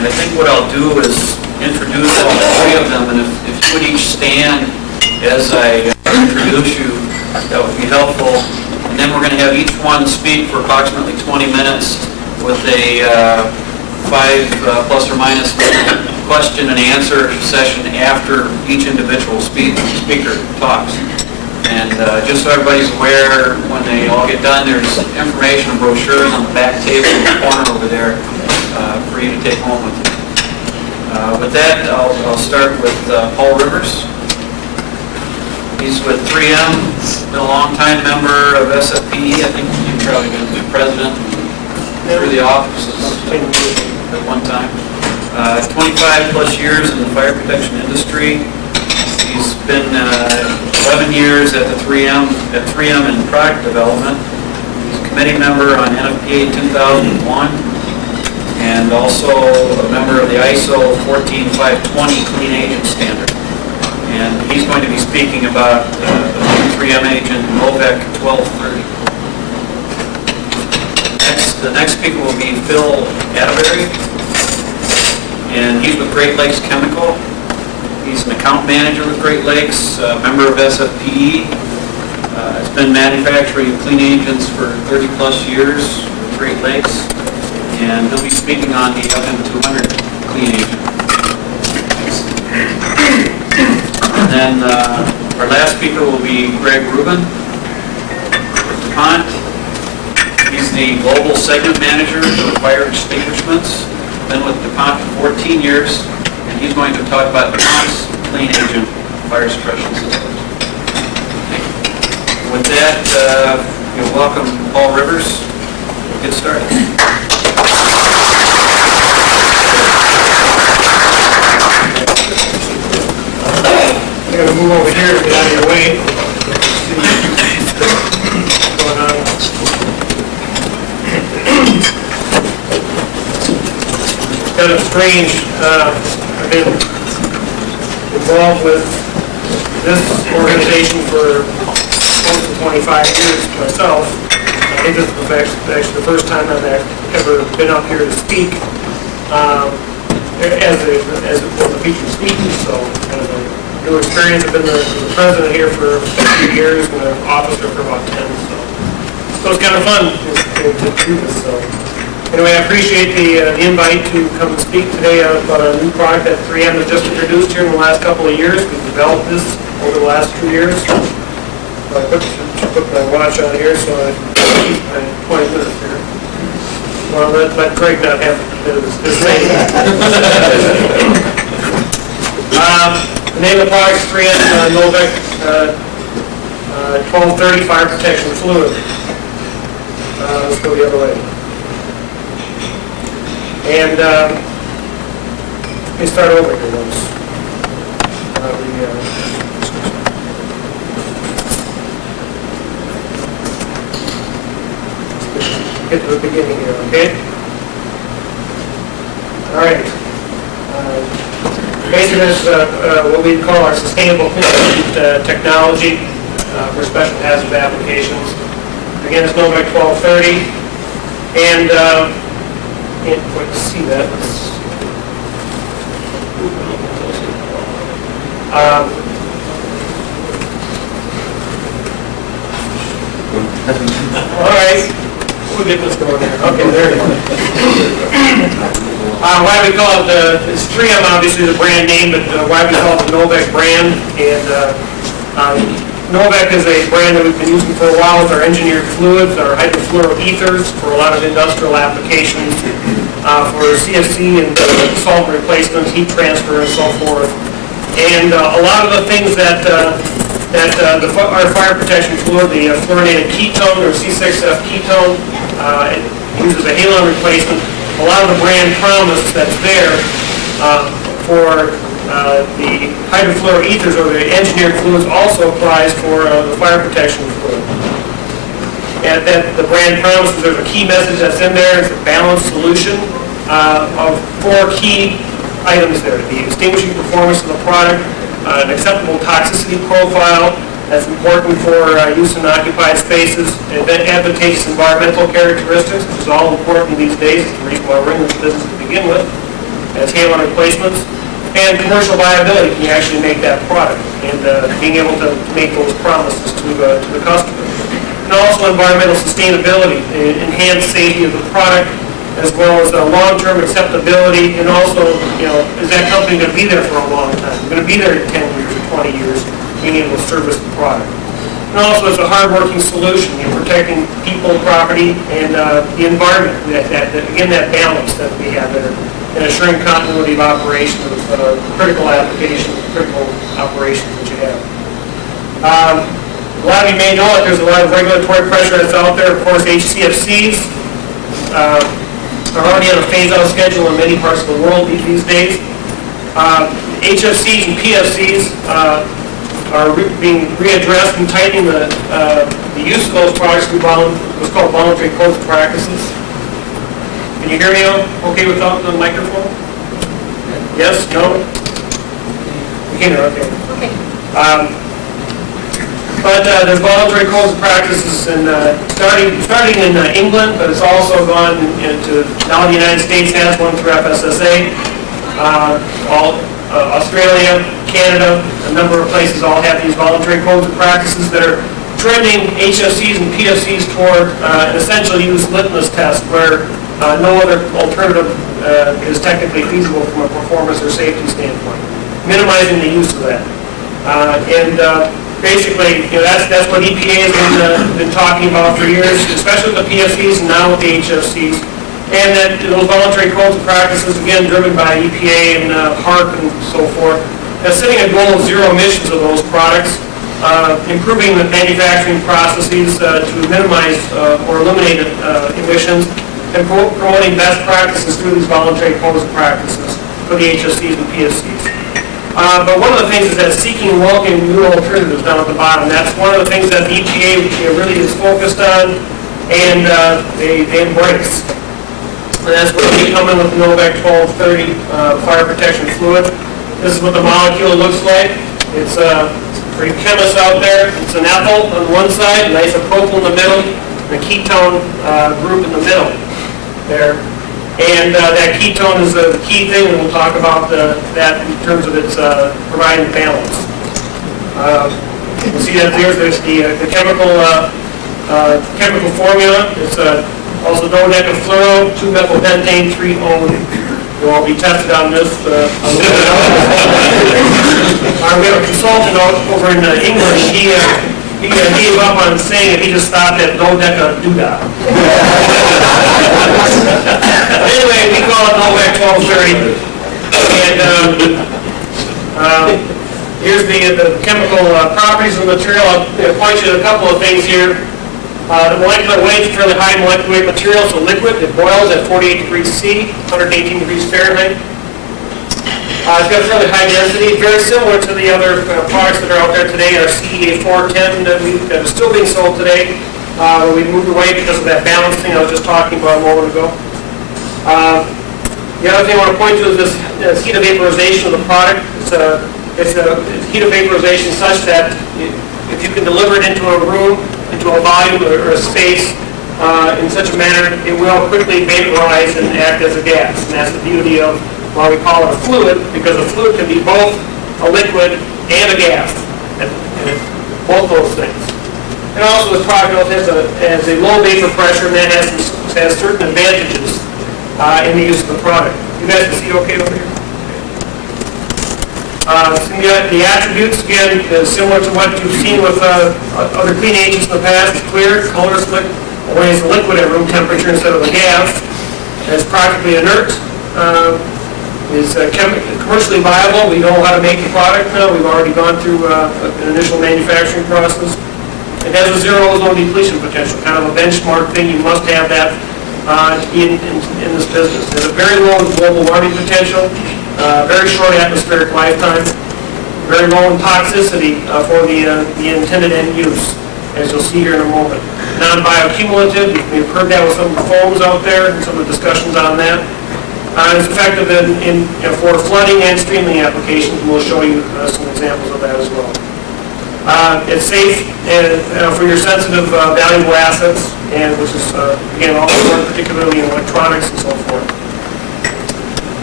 And I think what I'll do is introduce all three of them, and if you would each stand as I introduce you, that would be helpful. And then we're going to have each one speak for approximately 20 minutes with a 5 plus or minus question and answer session after each individual speaker talks. And just so everybody's aware, when they all get done, there's information and brochures on the back table in the corner over there for you to take home with you. With that, I'll start with Paul Rivers. He's with 3M, been a long-time member of SFPE. I think you've probably been the president through the offices at one time. 25 plus years in the fire protection industry. He's been 11 years at 3M in product development. He's a committee member on NFPA 2001 and also a member of the ISO 14520 Clean Agent Standard. And he's going to be speaking about the 3M agent Novec 1230. The next speaker will be Phil Atterbury, and he's with Great Lakes Chemical. He's an account manager with Great Lakes, a member of SFPE. Has been manufacturing clean agents for 30 plus years with Great Lakes, and he'll be speaking on the FM200 clean agent. And then our last speaker will be Greg Rubin with DuPont. He's the global segment manager for fire extinguishments. Been with DuPont for 14 years, and he's going to talk about DuPont's clean agent fire suppression systems. With that, you'll welcome Paul Rivers. We'll get started. I'm going to move over here to get out of your way. What's going on? Kind of strange. I've been involved with this organization for close to 25 years myself. I think this is actually the first time I've ever been up here to speak as a featured speaker. So kind of a new experience. I've been the president here for a few years and an officer for about 10. So it's kind of fun to do this. So anyway, I appreciate the invite to come and speak today about a new product that 3M has just introduced here in the last couple of years. We've developed this over the last 2 years. So I put my watch on here, so I keep my 20 minutes here. Well, let Craig not have this thing. The name of the product is 3M Novec 1230 Fire Protection Fluid. Let's go the other way. And let me start over here once. Get to the beginning here, okay? All right. Basically, this is what we call our sustainable technology for special hazard applications. Again, it's Novec 1230, and can't quite see that. All right. We'll get this going here. Okay, there it is. Why we call it it's 3M, obviously the brand name, but why we call it the Novec brand. And Novec is a brand that we've been using for a while with our engineered fluids, our hydrofluoroethers for a lot of industrial applications, for CFC and solvent replacements, heat transfer, and so forth. And a lot of the things that our fire protection fluid, the fluorinated ketone or C6F ketone, it uses a halon replacement. A lot of the brand promise that's there for the hydrofluoroethers or the engineered fluids also applies for the fire protection fluid. And that the brand promises there's a key message that's in there. It's a balanced solution of 4 key items there: the distinguishing performance of the product, an acceptable toxicity profile that's important for use in occupied spaces, advantageous environmental characteristics, which is all important these days. It's the reason why we're in this business to begin with. as hail replacements, and commercial viability, can you actually make that product, and being able to make those promises to the customer. And also environmental sustainability, enhanced safety of the product, as well as long-term acceptability, and also, is that company going to be there for a long time? Going to be there 10 years or 20 years, being able to service the product. And also, it's a hard-working solution, protecting people, property, and the environment. Again, that balance that we have there, and assuring continuity of operation of critical applications, critical operations that you have. A lot of you may know that there's a lot of regulatory pressure that's out there. Of course, HCFCs are already on a phase-out schedule in many parts of the world these days. HFCs and PFCs are being readdressed and tightening the use of those products through what's called voluntary codes of practices. Can you hear me okay without the microphone? Yes? No? You can hear, okay. But there's voluntary codes of practices, and starting in England, but it's also gone into, now the United States has one through FSSA. Australia, Canada, a number of places all have these voluntary codes of practices that are trending HFCs and PFCs toward an essential use litmus test where no other alternative is technically feasible from a performance or safety standpoint, minimizing the use of that. Basically, that's what EPA has been talking about for years, especially with the PFCs and now with the HFCs. And that those voluntary codes of practices, again, driven by EPA and HARC and so forth, setting a goal of zero emissions of those products, improving the manufacturing processes to minimize or eliminate emissions, and promoting best practices through these voluntary codes of practices for the HFCs and PFCs. But one of the things is that seeking and welcoming new alternatives down at the bottom. That's one of the things that the EPA really is focused on, and they embrace. And that's where we come in with the Novec 1230 fire protection fluid. This is what the molecule looks like. It's for you chemists out there, it's an ethyl on one side, an isopropyl in the middle, and a ketone group in the middle there. And that ketone is the key thing, and we'll talk about that in terms of its providing balance. You'll see that there's the chemical formula. It's also dodecafluoro, 2-methylpentane, 3-O. We'll all be tested on this. We have a consultant over in England. He gave up on saying it. He just stopped at dodeca-doodah. Anyway, we call it Novec 1230. And here's the chemical properties of the material. I'll point you to a couple of things here. The molecular weight is fairly high molecular weight material, so liquid. It boils at 48 degrees C, 118 degrees Fahrenheit. It's got a fairly high density, very similar to the other products that are out there today, our CEA 410 that is still being sold today. We moved away because of that balance thing I was just talking about a moment ago. The other thing I want to point to is this heat of vaporization of the product. It's a heat of vaporization such that if you can deliver it into a room, into a volume or a space in such a manner, it will quickly vaporize and act as a gas. And that's the beauty of why we call it a fluid, because a fluid can be both a liquid and a gas, and both those things. And also this product has a low vapor pressure, and that has certain advantages in the use of the product. You guys can see okay over here? The attributes, again, is similar to what you've seen with other clean agents in the past. It's clear, colorless, weighs a liquid at room temperature instead of a gas. It's practically inert. Is commercially viable. We know how to make the product now. We've already gone through an initial manufacturing process. It has a zero ozone depletion potential, kind of a benchmark thing. You must have that in this business. It has a very low global warming potential, very short atmospheric lifetime, very low in toxicity for the intended end use, as you'll see here in a moment. Non-bioaccumulative, we've heard that with some of the foams out there and some of the discussions on that. It's effective for flooding and streaming applications, and we'll show you some examples of that as well. It's safe for your sensitive, valuable assets, and which is, again, also particularly in electronics and so forth.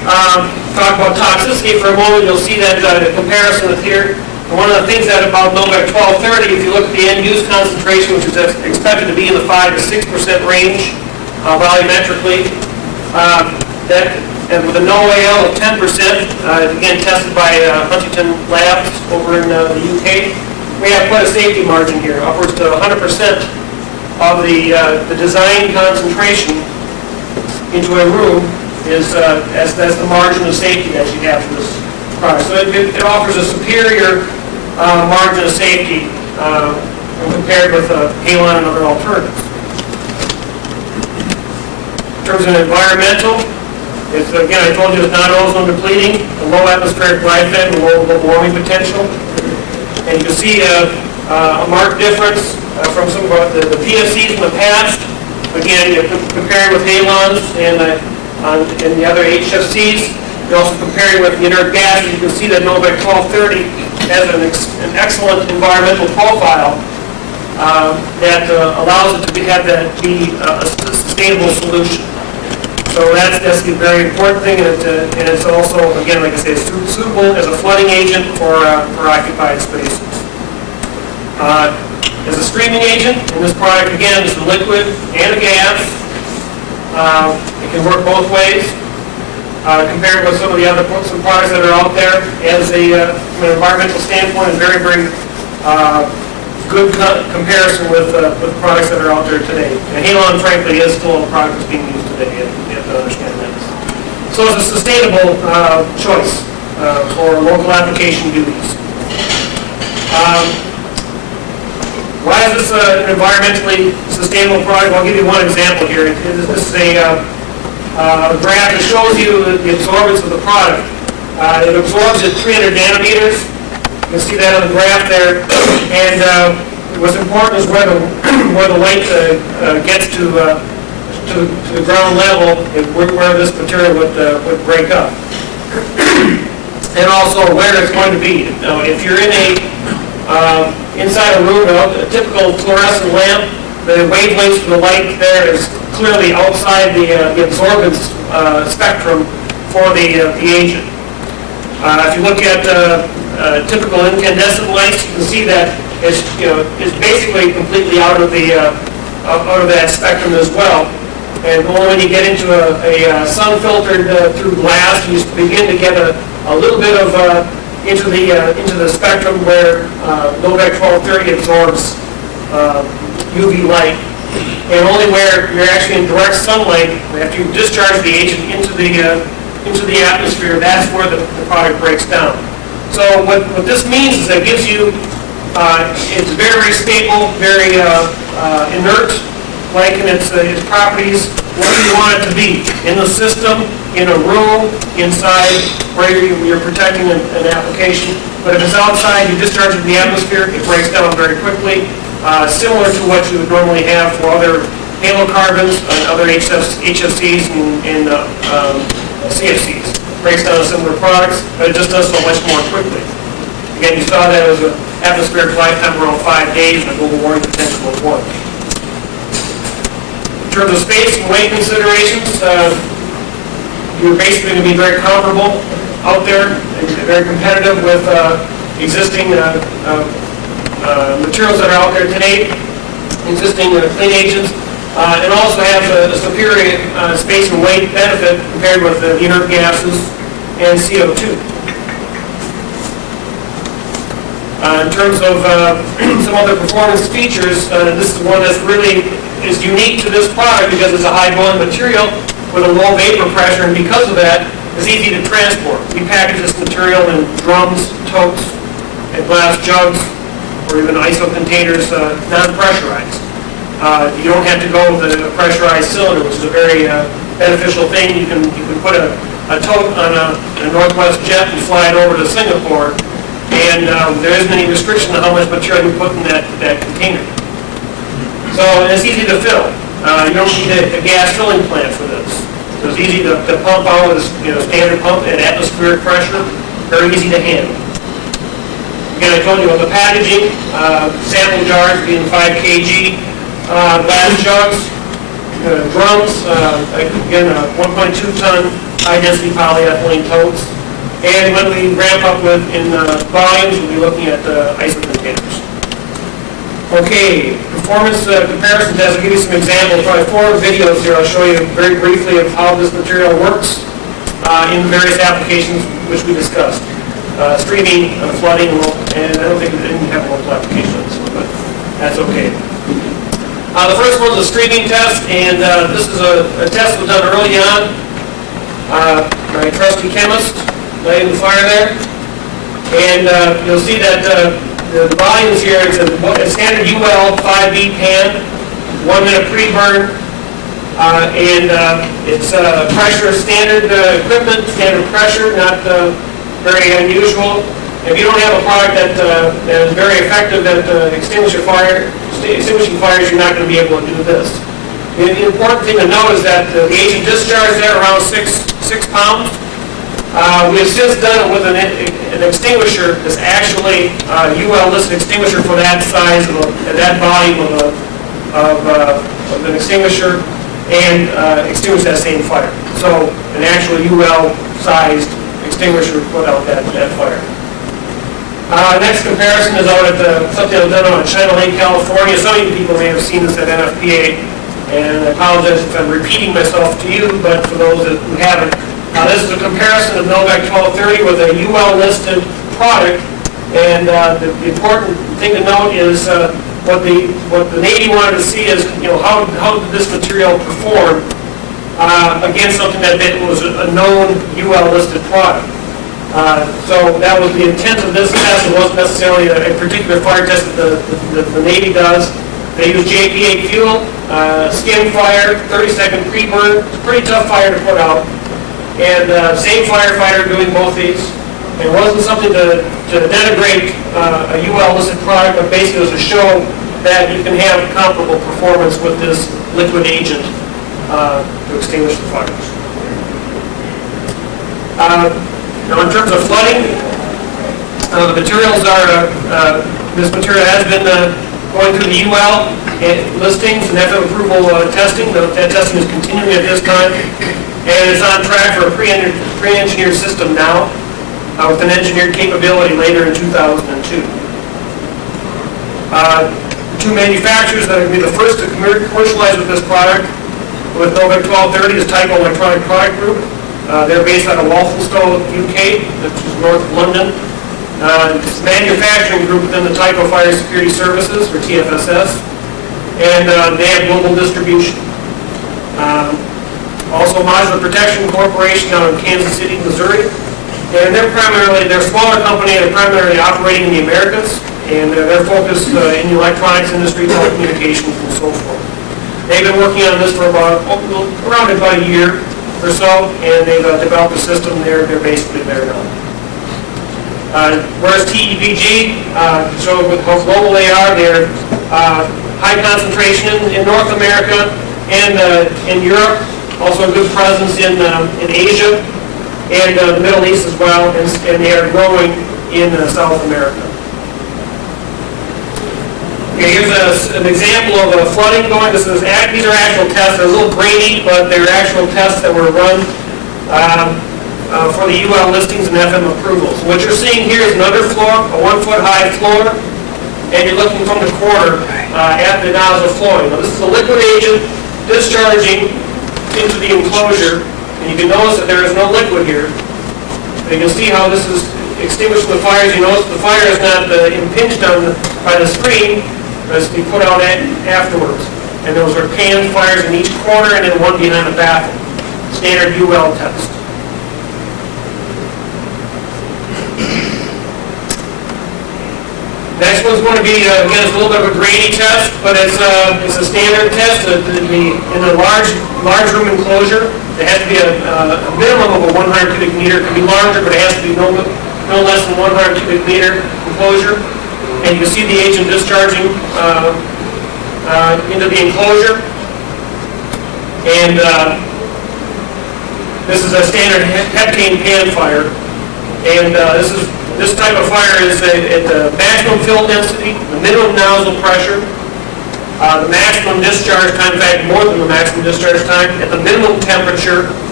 Talk about toxicity for a moment. You'll see that the comparison with here. And one of the things that about Novec 1230, if you look at the end-use concentration, which is expected to be in the 5 to 6% range volumetrically, and with a NOAL of 10%, again tested by Huntington Labs over in the UK, we have quite a safety margin here, upwards to 100% of the design concentration into a room is as the margin of safety that you have for this product. So it offers a superior margin of safety when compared with halon and other alternatives. In terms of environmental, it's, again, I told you it's non-ozone depleting, a low atmospheric glyphosate, and low global warming potential. And you can see a marked difference from some of the PFCs in the past. Again, you're comparing with halons and the other HFCs. You're also comparing with the inert gases. You can see that Novec 1230 has an excellent environmental profile that allows it to have that be a sustainable solution. So that's a very important thing, and it's also, again, like I say, suitable as a flooding agent for occupied spaces. As a streaming agent, in this product, again, is a liquid and a gas. It can work both ways. Compared with some of the other products that are out there, as from an environmental standpoint, a very, very good comparison with products that are out there today. And halon, frankly, is still a product that's being used today. You have to understand that. So it's a sustainable choice for local application duties. Why is this an environmentally sustainable product? Well, I'll give you one example here. This is a graph that shows you the absorbance of the product. It absorbs at 300 nanometers. You can see that on the graph there. And what's important is where the light gets to the ground level, and where this material would break up. And also where it's going to be. Now, if you're in inside a room, a typical fluorescent lamp, the wavelengths of the light there is clearly outside the absorbance spectrum for the agent. If you look at typical incandescent lights, you can see that it's basically completely out of that spectrum as well. And only when you get into a sun filtered through glass, you begin to get a little bit of into the spectrum where Novec 1230 absorbs UV light. And only where you're actually in direct sunlight, after you discharge the agent into the atmosphere, that's where the product breaks down. So what this means is that it gives you, it's very, very stable, very inert, like in its properties, where you want it to be, in the system, in a room, inside, where you're protecting an application. But if it's outside, you discharge it in the atmosphere, it breaks down very quickly, similar to what you would normally have for other halocarbons and other HFCs and CFCs. Breaks down similar products, but it just does so much more quickly. Again, you saw that as an atmospheric lifetime around 5 days and a global warming potential of 1. In terms of space and weight considerations, you're basically going to be very comparable out there, and very competitive with existing materials that are out there today, existing clean agents, and also have a superior space and weight benefit compared with the inert gases and CO2. In terms of some other performance features, this is one that's really is unique to this product because it's a high volume material with a low vapor pressure, and because of that, it's easy to transport. We package this material in drums, totes, and glass jugs, or even ISO containers, non-pressurized. You don't have to go with a pressurized cylinder, which is a very beneficial thing. You can put a tote on a Northwest jet and fly it over to Singapore, and there isn't any restriction on how much material you put in that container. So it's easy to fill. You don't need a gas filling plant for this. So it's easy to pump out with a standard pump at atmospheric pressure. Very easy to handle. Again, I told you about the packaging, sample jars being 5 kg, glass jugs, drums, again, 1.2 ton high-density polyethylene totes. And when we ramp up in volumes, we'll be looking at ISO containers. Okay, performance comparison test. I'll give you some examples. Probably 4 videos here. I'll show you very briefly of how this material works in the various applications which we discussed. Streaming, flooding, and I don't think we didn't have a local application on this one, but that's okay. The first one's a streaming test, and this is a test that was done early on. My trusty chemist lighting the fire there. And you'll see that the volumes here, it's a standard UL 5B pan, 1 minute pre-burn, and it's pressure, standard equipment, standard pressure, not very unusual. If you don't have a product that is very effective at extinguishing fires, you're not going to be able to do this. The important thing to know is that the agent discharge there around 6 pounds. We have since done it with an extinguisher that's actually UL listed extinguisher for that size of that volume of an extinguisher, and extinguish that same fire. So an actual UL sized extinguisher put out that fire. Next comparison is out at something that was done on China Lake, California. Some of you people may have seen this at NFPA, and I apologize if I'm repeating myself to you, but for those who haven't, this is a comparison of Novec 1230 with a UL listed product, and the important thing to note is what the Navy wanted to see is, how did this material perform against something that was a known UL listed product. So that was the intent of this test. It wasn't necessarily a particular fire test that the Navy does. They use JP8 fuel, skim fire, 30-second pre-burn. It's a pretty tough fire to put out. And same firefighter doing both these. It wasn't something to denigrate a UL listed product, but basically it was to show that you can have comparable performance with this liquid agent to extinguish the fires. Now, in terms of flooding, the materials are, this material has been going through the UL listings and FM approval testing. That testing is continuing at this time, and it's on track for a pre-engineered system now, with an engineered capability later in 2002. Two manufacturers that are going to be the first to commercialize with this product with Novec 1230 is Tyco Electronic Product Group. They're based out of Walthamstow, UK, which is north of London. It's a manufacturing group within the Tyco Fire Security Services, or TFSS, and they have global distribution. Also, Modular Protection Corporation out in Kansas City, Missouri, and they're a smaller company. They're primarily operating in the Americas, and they're focused in the electronics industry, telecommunications, and so forth. They've been working on this for around about a year or so, and they've developed a system. They're basically there now. Whereas TEPG, so with how global they are, they're high concentration in North America and in Europe, also a good presence in Asia and the Middle East as well, and they are growing in South America. Okay, here's an example of flooding going. These are actual tests. They're a little grainy, but they're actual tests that were run for the UL listings and FM approvals. What you're seeing here is an underfloor, a 1-foot high floor, and you're looking from the corner at the nozzle flowing. Now, this is a liquid agent discharging into the enclosure, and you can notice that there is no liquid here. But you can see how this is extinguishing the fires. You notice the fire is not impinged on by the screen, as we put out afterwards. And those are pan fires in each corner and then one behind the baffle. Standard UL test. Next one's going to be, again, it's a little bit of a grainy test, but it's a standard test in a large room enclosure. There has to be a minimum of a 100 cubic meter. It can be larger, but it has to be no less than 100 cubic meter enclosure. And you can see the agent discharging into the enclosure. And this is a standard heptane pan fire. And this type of fire is at the maximum fill density, the minimum nozzle pressure, the maximum discharge time, in fact, more than the maximum discharge time, at the minimum temperature,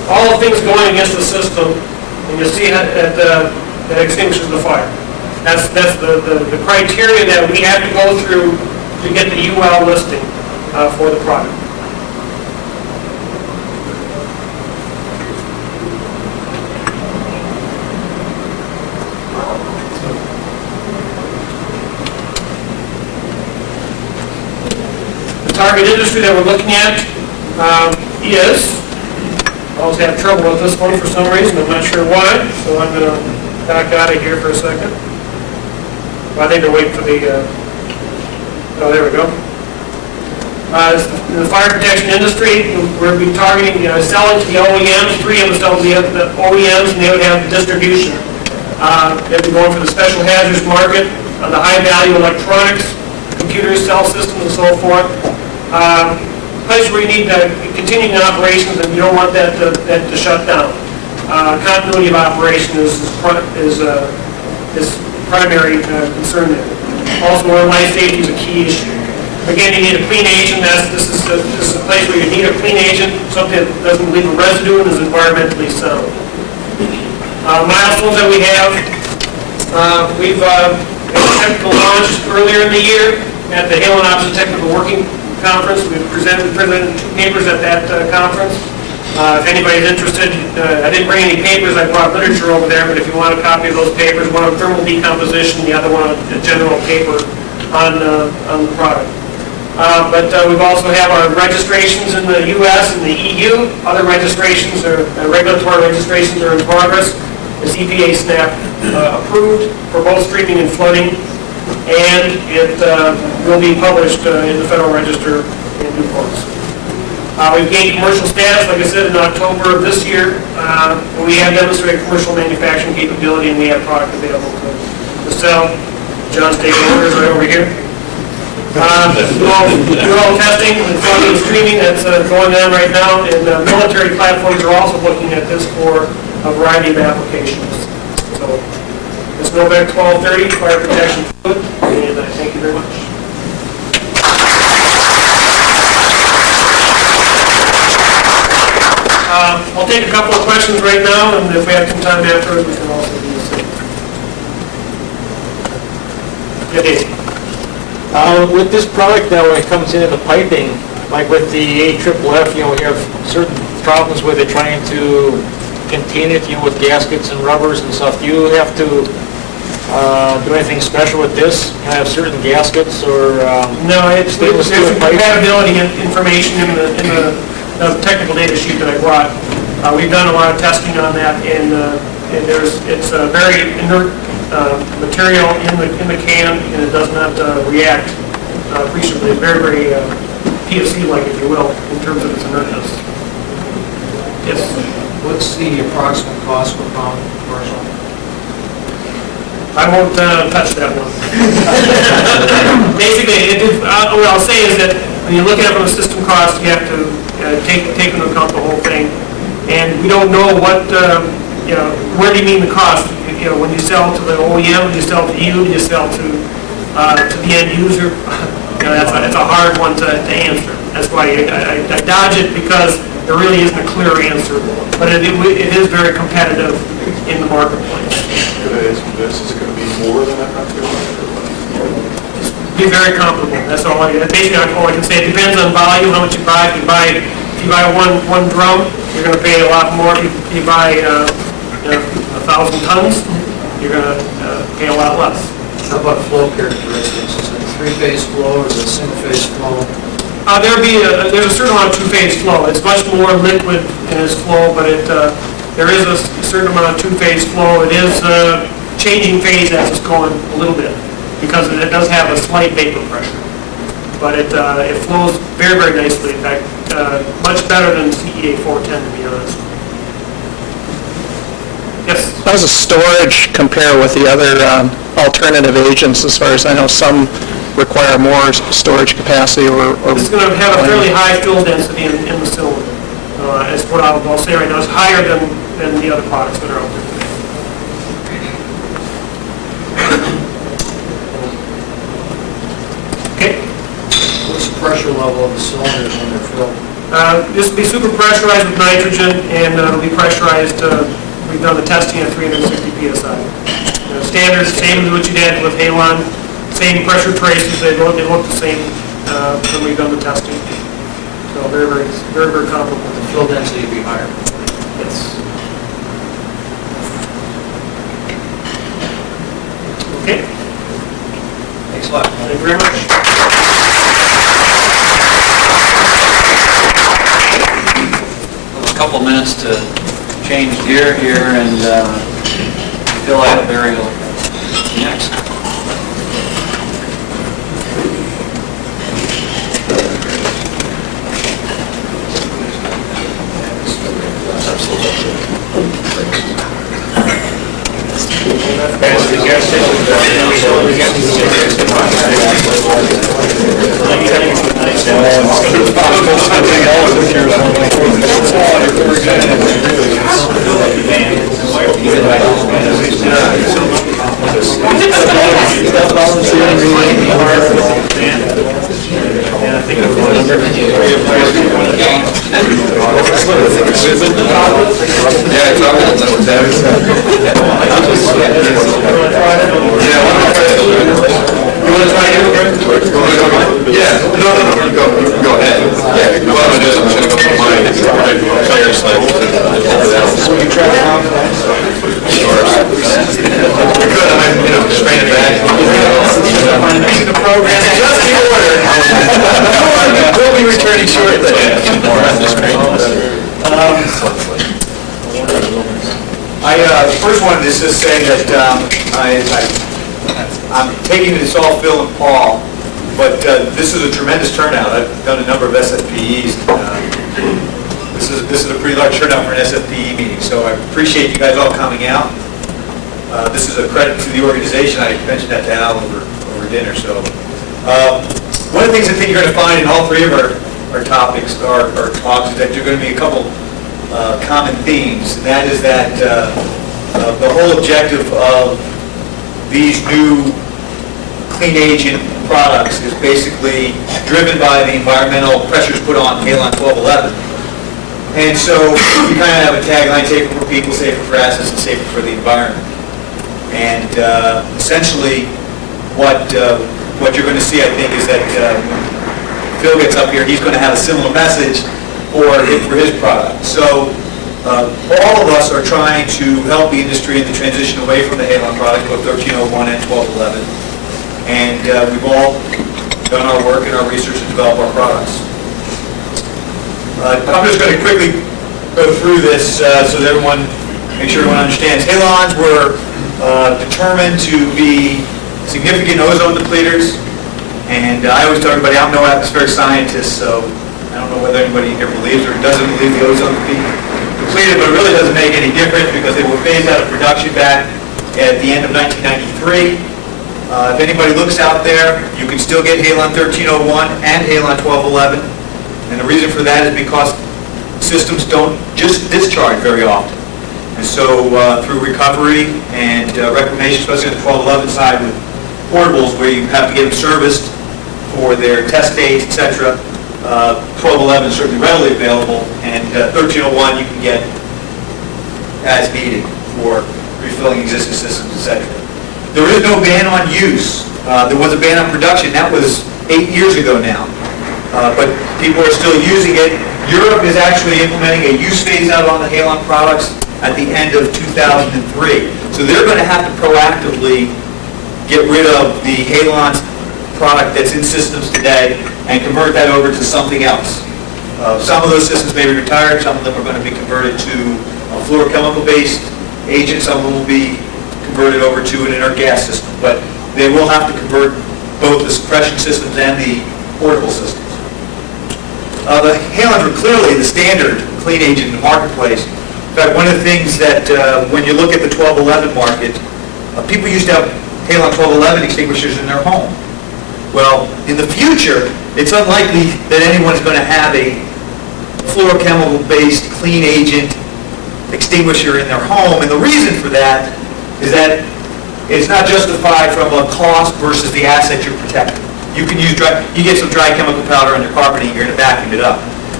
all the things going against the system, and you see that extinguishes the fire. That's the criteria that we have to go through to get the UL listing for the product. The target industry that we're looking at is, I always have trouble with this one for some reason, I'm not sure why, so I'm going to back out of here for a second. I think they're waiting for the, oh, there we go. The fire protection industry, we'll be targeting, selling to the OEMs. 3 of them sell to the OEMs, and they would have distribution. They'd be going for the special hazards market, the high-value electronics, computers, cell systems, and so forth. Place where you need continuing operations, and you don't want that to shut down. Continuity of operation is primary concern there. Also, life safety is a key issue. Again, you need a clean agent. This is a place where you need a clean agent, something that doesn't leave a residue and is environmentally sound. Milestones that we have, we've had a technical launch earlier in the year at the Halen Option Technical Working Conference. We presented 2 papers at that conference. If anybody's interested, I didn't bring any papers. I brought literature over there, but if you want a copy of those papers, one on thermal decomposition, the other one on a general paper on the product. But we've also have our registrations in the U.S. and the EU. Other registrations, regulatory registrations are in progress. It's EPA SNAP approved for both streaming and flooding, and it will be published in the Federal Register in due course. We've gained commercial status, like I said, in October of this year. We have demonstrated commercial manufacturing capability, and we have product available to sell. John's taking orders right over here. Dual testing and flooding and streaming that's going on right now, and military platforms are also looking at this for a variety of applications. So, it's Novak 1230, fire protection fluid, and I thank you very much. I'll take a couple of questions right now, and if we have some time afterwards, we can also do the same. Yeah, Dave. With this product now, when it comes into the piping, like with the AFFF, we have certain problems where they're trying to contain it, with gaskets and rubbers and stuff. Do you have to do anything special with this? Can I have certain gaskets or? No, there's compatibility information in the technical data sheet that I brought. We've done a lot of testing on that, and it's a very inert material in the can, and it does not react appreciably. It's very, very PFC-like, if you will, in terms of its inertness. Yes? What's the approximate cost per pound commercial? I won't touch that one. Basically, what I'll say is that when you look at it from a system cost, you have to take into account the whole thing. And we don't know what, where do you mean the cost? When you sell to the OEM, you sell to you sell to the end user. That's a hard one to answer. That's why I dodge it, because there really isn't a clear answer. But it is very competitive in the marketplace. This is going to be more than $100 Be very comparable. That's all basically all I can say. It depends on volume, how much you buy. If you buy one drum, you're going to pay a lot more. If you buy 1,000 tons, you're going to pay a lot less. How about flow characteristics? Is it a 3-phase flow or is it a single-phase flow? There's a certain amount of 2-phase flow. It's much more liquid in its flow, but there is a certain amount of 2-phase flow. It is changing phase as it's going a little bit, because it does have a slight vapor pressure. But it flows very, very nicely. In fact, much better than CEA 410, to be honest. Yes? How does the storage compare with the other alternative agents? As far as I know, some require more storage capacity or It's going to have a fairly high fuel density in the cylinder. As what I'll say right now, it's higher than the other products that are out there today. Okay? What's the pressure level of the cylinders when they're filled? This will be super pressurized with nitrogen, and it'll be pressurized, we've done the testing at 360 PSI. Standard, same as what you did with Halon, same pressure traces, they look the same when we've done the testing. So very comparable. The fill density would be higher. Yes. Okay, Thanks a lot. thank you very much. A couple minutes to change gear here and fill out burial next. I first wanted to just say that I'm taking this all Phil and Paul, but this is a tremendous turnout. I've done a number of SFPEs. This is a pretty large turnout for an SFPE meeting, so I appreciate you guys all coming out. This is a credit to the organization. I mentioned that to Al over dinner. So one of the things I think you're going to find in all three of our topics, our talks, is that you're going to be a couple common themes, and that is that the whole objective of these new clean agent products is basically driven by the environmental pressures put on Halon 1211. And so we kind of have a tagline, safer for people, safer for assets, and safer for the environment. And essentially what you're going to see, I think, is that when Phil gets up here, he's going to have a similar message for his product. So all of us are trying to help the industry in the transition away from the Halon product, both 1301 and 1211. And we've all done our work and our research to develop our products. I'm just going to quickly go through this so that make sure everyone understands. Halons were determined to be significant ozone depleters, and I always tell everybody I'm no atmospheric scientist, so I don't know whether anybody here believes or doesn't believe the ozone to be depleted, but it really doesn't make any difference because they were phased out of production back at the end of 1993. If anybody looks out there, you can still get Halon 1301 and Halon 1211, and the reason for that is because systems don't just discharge very often. And so through recovery and reclamation, especially on the 1211 side with portables where you have to get them serviced for their test dates, etc., 1211 is certainly readily available, and 1301 you can get as needed for refilling existing systems, etc. There is no ban on use. There was a ban on production. That was 8 years ago now. But people are still using it. Europe is actually implementing a use phase out on the Halon products at the end of 2003. So they're going to have to proactively get rid of the Halon product that's in systems today and convert that over to something else. Some of those systems may be retired. Some of them are going to be converted to a fluorochemical-based agent. Some of them will be converted over to an inert gas system. But they will have to convert both the suppression systems and the portable systems. The Halons were clearly the standard clean agent in the marketplace. In fact, one of the things that when you look at the 1211 market, people used to have Halon 1211 extinguishers in their home. Well, in the future, it's unlikely that anyone's going to have a fluorochemical-based clean agent extinguisher in their home, and the reason for that is that it's not justified from a cost versus the asset you're protecting. You can use you get some dry chemical powder on your carpeting, you're going to vacuum it up.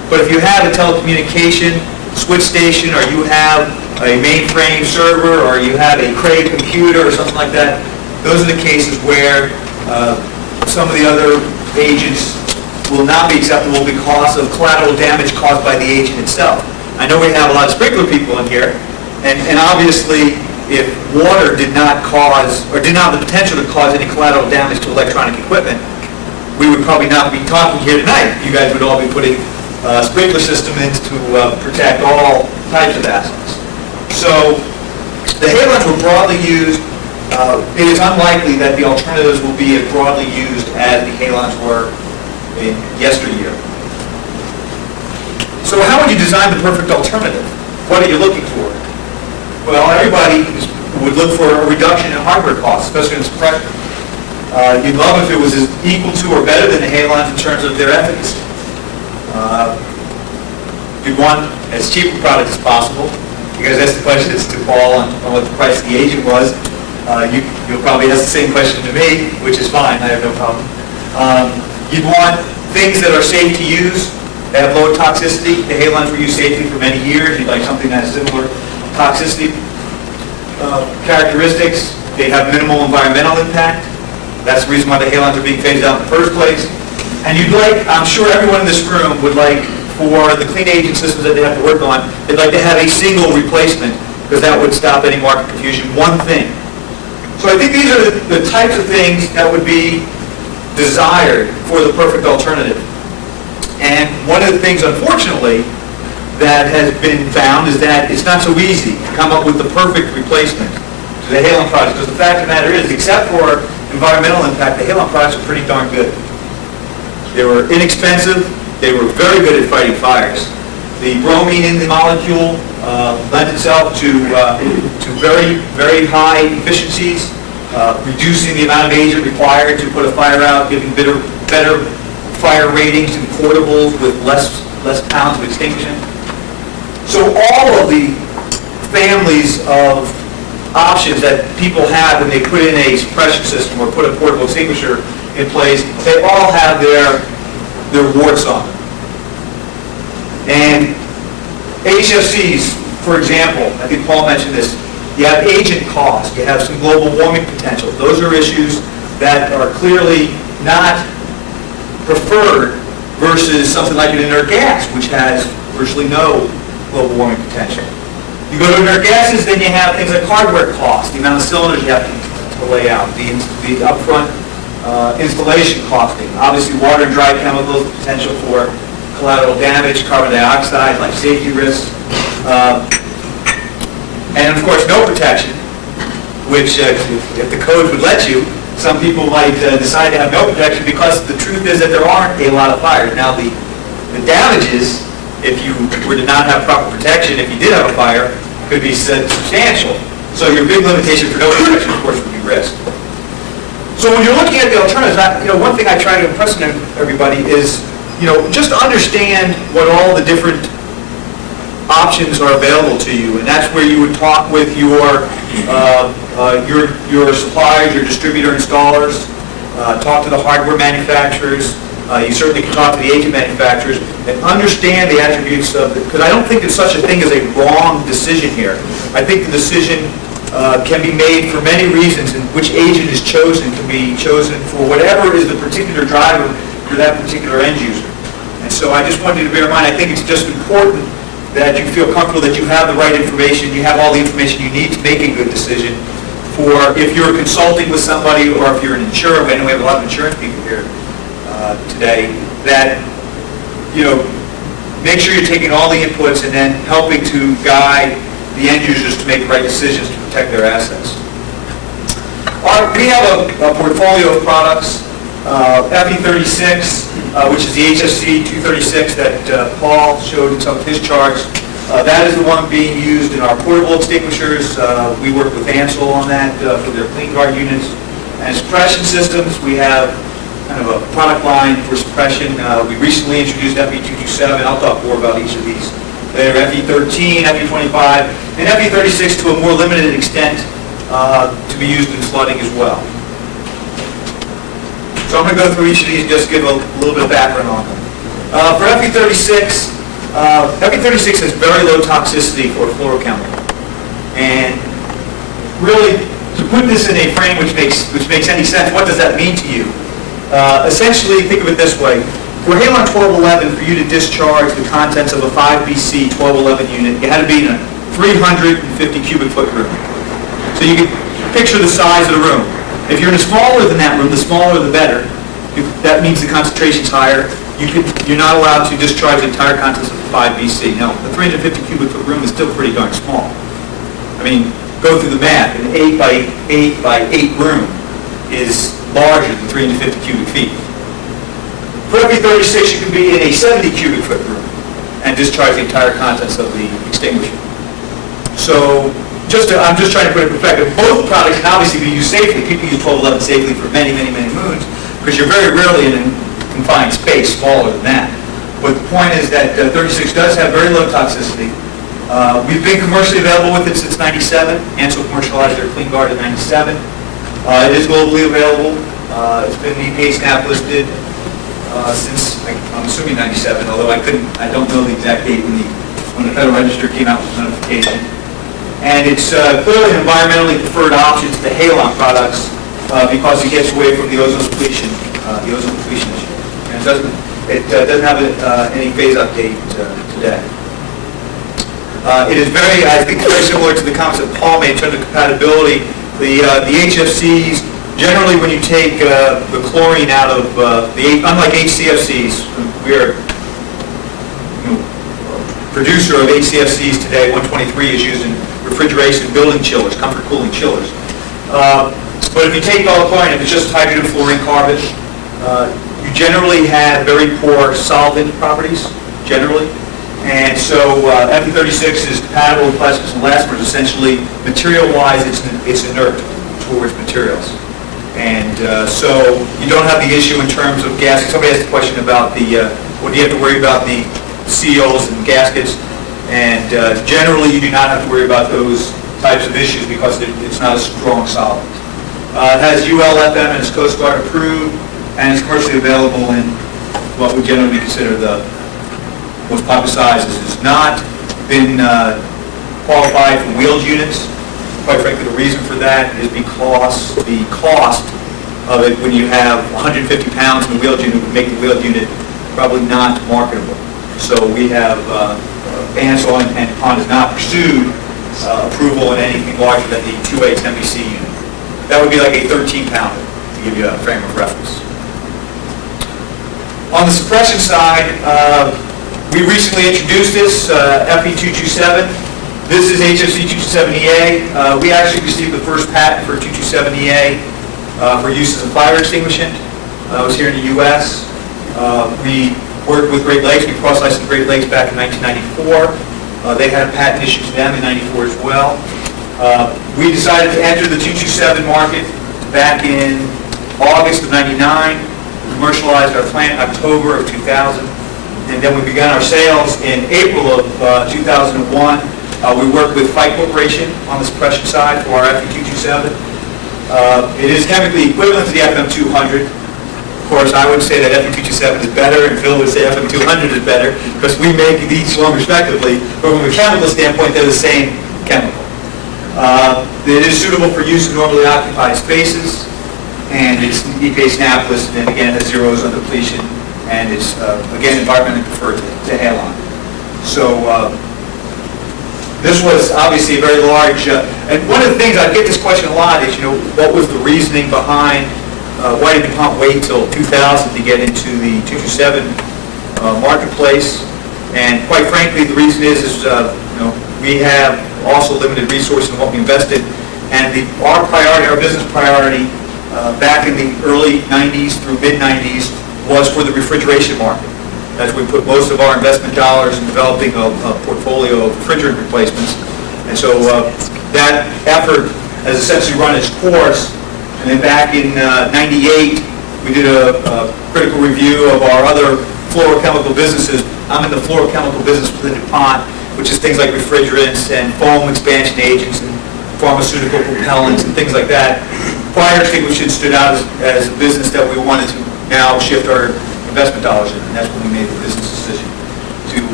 But if you have a telecommunication switch station, or you have a mainframe server, or you have a Cray computer or something like that, those are the cases where some of the other agents will not be acceptable because of collateral damage caused by the agent itself. I know we have a lot of sprinkler people in here, and obviously, if water did not cause, or did not have the potential to cause any collateral damage to electronic equipment, we would probably not be talking here tonight. You guys would all be putting a sprinkler system in to protect all types of assets. So the halons were broadly used. It is unlikely that the alternatives will be as broadly used as the halons were in yesteryear. So how would you design the perfect alternative? What are you looking for? Well, everybody would look for a reduction in hardware costs, especially in suppression. You'd love if it was as equal to or better than the halons in terms of their efficacy. You'd want as cheap a product as possible. You guys asked the question as to Paul on what the price of the agent was. You'll probably ask the same question to me, which is fine, I have no problem. You'd want things that are safe to use, that have low toxicity. The halons were used safely for many years. You'd like something that has similar toxicity characteristics. They have minimal environmental impact. That's the reason why the halons are being phased out in the first place. And you'd like, I'm sure everyone in this room would like, for the clean agent systems that they have to work on, they'd like to have a single replacement, because that would stop any market confusion, one thing. So I think these are the types of things that would be desired for the perfect alternative. And one of the things, unfortunately, that has been found is that it's not so easy to come up with the perfect replacement to the halon products, because the fact of the matter is, except for environmental impact, the halon products are pretty darn good. They were inexpensive. They were very good at fighting fires. The bromine in the molecule lent itself to very, very high efficiencies, reducing the amount of agent required to put a fire out, giving better fire ratings in portables with less pounds of extinction. So all of the families of options that people have when they put in a suppression system or put a portable extinguisher in place, they all have their warts on them. And HFCs, for example, I think Paul mentioned this, you have agent cost, you have some global warming potential. Those are issues that are clearly not preferred versus something like an inert gas, which has virtually no global warming potential. You go to inert gases, then you have things like hardware cost, the amount of cylinders you have to lay out, the upfront installation costing. Obviously, water and dry chemicals, potential for collateral damage, carbon dioxide, life safety risks, and of course, no protection, which if the code would let you, some people might decide to have no protection because the truth is that there aren't a lot of fires. Now, the damages, if you were to not have proper protection, if you did have a fire, could be substantial. So your big limitation for no protection, of course, would be risk. So when you're looking at the alternatives, one thing I try to impress on everybody is, just understand what all the different options are available to you, and that's where you would talk with your suppliers, your distributor installers, talk to the hardware manufacturers. You certainly can talk to the agent manufacturers and understand the attributes of it, because I don't think there's such a thing as a wrong decision here. I think the decision can be made for many reasons, and which agent is chosen can be chosen for whatever is the particular driver for that particular end user. And so I just wanted you to bear in mind, I think it's just important that you feel comfortable that you have the right information, you have all the information you need to make a good decision for if you're consulting with somebody or if you're an insurer. I know we have a lot of insurance people here today, that, make sure you're taking all the inputs and then helping to guide the end users to make the right decisions to protect their assets. We have a portfolio of products, FE36, which is the HFC 236 that Paul showed in some of his charts. That is the one being used in our portable extinguishers. We work with Ansel on that for their clean guard units. And suppression systems, we have kind of a product line for suppression. We recently introduced FE227. I'll talk more about each of these later. FE13, FE25, and FE36 to a more limited extent to be used in flooding as well. So I'm going to go through each of these and just give a little bit of background on them. For FE36, FE36 has very low toxicity for a fluorochemical. And really, to put this in a frame which makes any sense, what does that mean to you? Essentially, think of it this way. For Halon 1211, for you to discharge the contents of a 5BC 1211 unit, it had to be in a 350 cubic foot room. So you can picture the size of the room. If you're in a smaller than that room, the smaller the better. That means the concentration's higher. You're not allowed to discharge the entire contents of the 5BC. Now, the 350 cubic foot room is still pretty darn small. I mean, go through the math. An 8 by 8 by 8 room is larger than 350 cubic feet. For FE36, you can be in a 70 cubic foot room and discharge the entire contents of the extinguisher. So, I'm just trying to put it in perspective. Both products can obviously be used safely. People use 1211 safely for many, many, many moons because you're very rarely in a confined space smaller than that. But the point is that 36 does have very low toxicity. We've been commercially available with it since '97. Ansel commercialized their Clean Guard in '97. It is globally available. It's been EPA SNAP listed since, I'm assuming '97, although I don't know the exact date when the Federal Register came out with notification. And it's clearly an environmentally preferred option to the Halon products because it gets away from the ozone depletion issue. And it doesn't have any phase update today. It is I think very similar to the comments that Paul made in terms of compatibility. The HFCs, generally when you take the chlorine out of unlike HCFCs, we're producer of HCFCs today, 123 is used in refrigeration, building chillers, comfort cooling chillers. But if you take all the chlorine, if it's just hydrogen, fluorine, carbon, you generally have very poor solvent properties, generally. And so FE36 is compatible with plastics and elastomers. Essentially, material-wise, it's inert towards materials. And so you don't have the issue in terms of gaskets. Somebody asked a question about what do you have to worry about the seals and gaskets. And generally, you do not have to worry about those types of issues because it's not a strong solvent. It has UL/FM and is Coast Guard approved, and it's commercially available in what we generally consider the most popular sizes. It's not been qualified for wheeled units. Quite frankly, the reason for that is because the cost of it when you have 150 pounds in a wheeled unit would make the wheeled unit probably not marketable. So we have, Ansel and PON has not pursued approval in anything larger than the 2A 10BC unit. That would be like a 13-pounder, to give you a frame of reference. On the suppression side, we recently introduced this, FE227. This is HFC 227EA. We actually received the first patent for 227EA for use as a fire extinguishant. It was here in the U.S. We worked with Great Lakes. We cross-licensed Great Lakes back in 1994. They had a patent issued to them in '94 as well. We decided to enter the 227 market back in August of '99. Commercialized our plant in October of 2000. And then we began our sales in April of 2001. We worked with Fite Corporation on the suppression side for our FE227. It is chemically equivalent to the FM200. Of course, I would say that FE227 is better, and Phil would say FM200 is better, because we make each one respectively, but from a chemical standpoint, they're the same chemical. It is suitable for use in normally occupied spaces, and it's EPA SNAP listed, and again, has zero ozone depletion, and it's, again, environmentally preferred to Halon. So, this was obviously a very large, and one of the things, I get this question a lot, is, what was the reasoning behind why did DuPont wait till 2000 to get into the 227 marketplace? And quite frankly, the reason is we have also limited resources in what we invested, and our business priority back in the early 90s through mid-90s was for the refrigeration market. That's where we put most of our investment dollars in developing a portfolio of refrigerant replacements. And so that effort has essentially run its course. And then back in '98, we did a critical review of our other fluorochemical businesses. I'm in the fluorochemical business within DuPont, which is things like refrigerants and foam expansion agents and pharmaceutical propellants and things like that. Fire extinguishers stood out as a business that we wanted to now shift our investment dollars in, and that's when we made the business decision to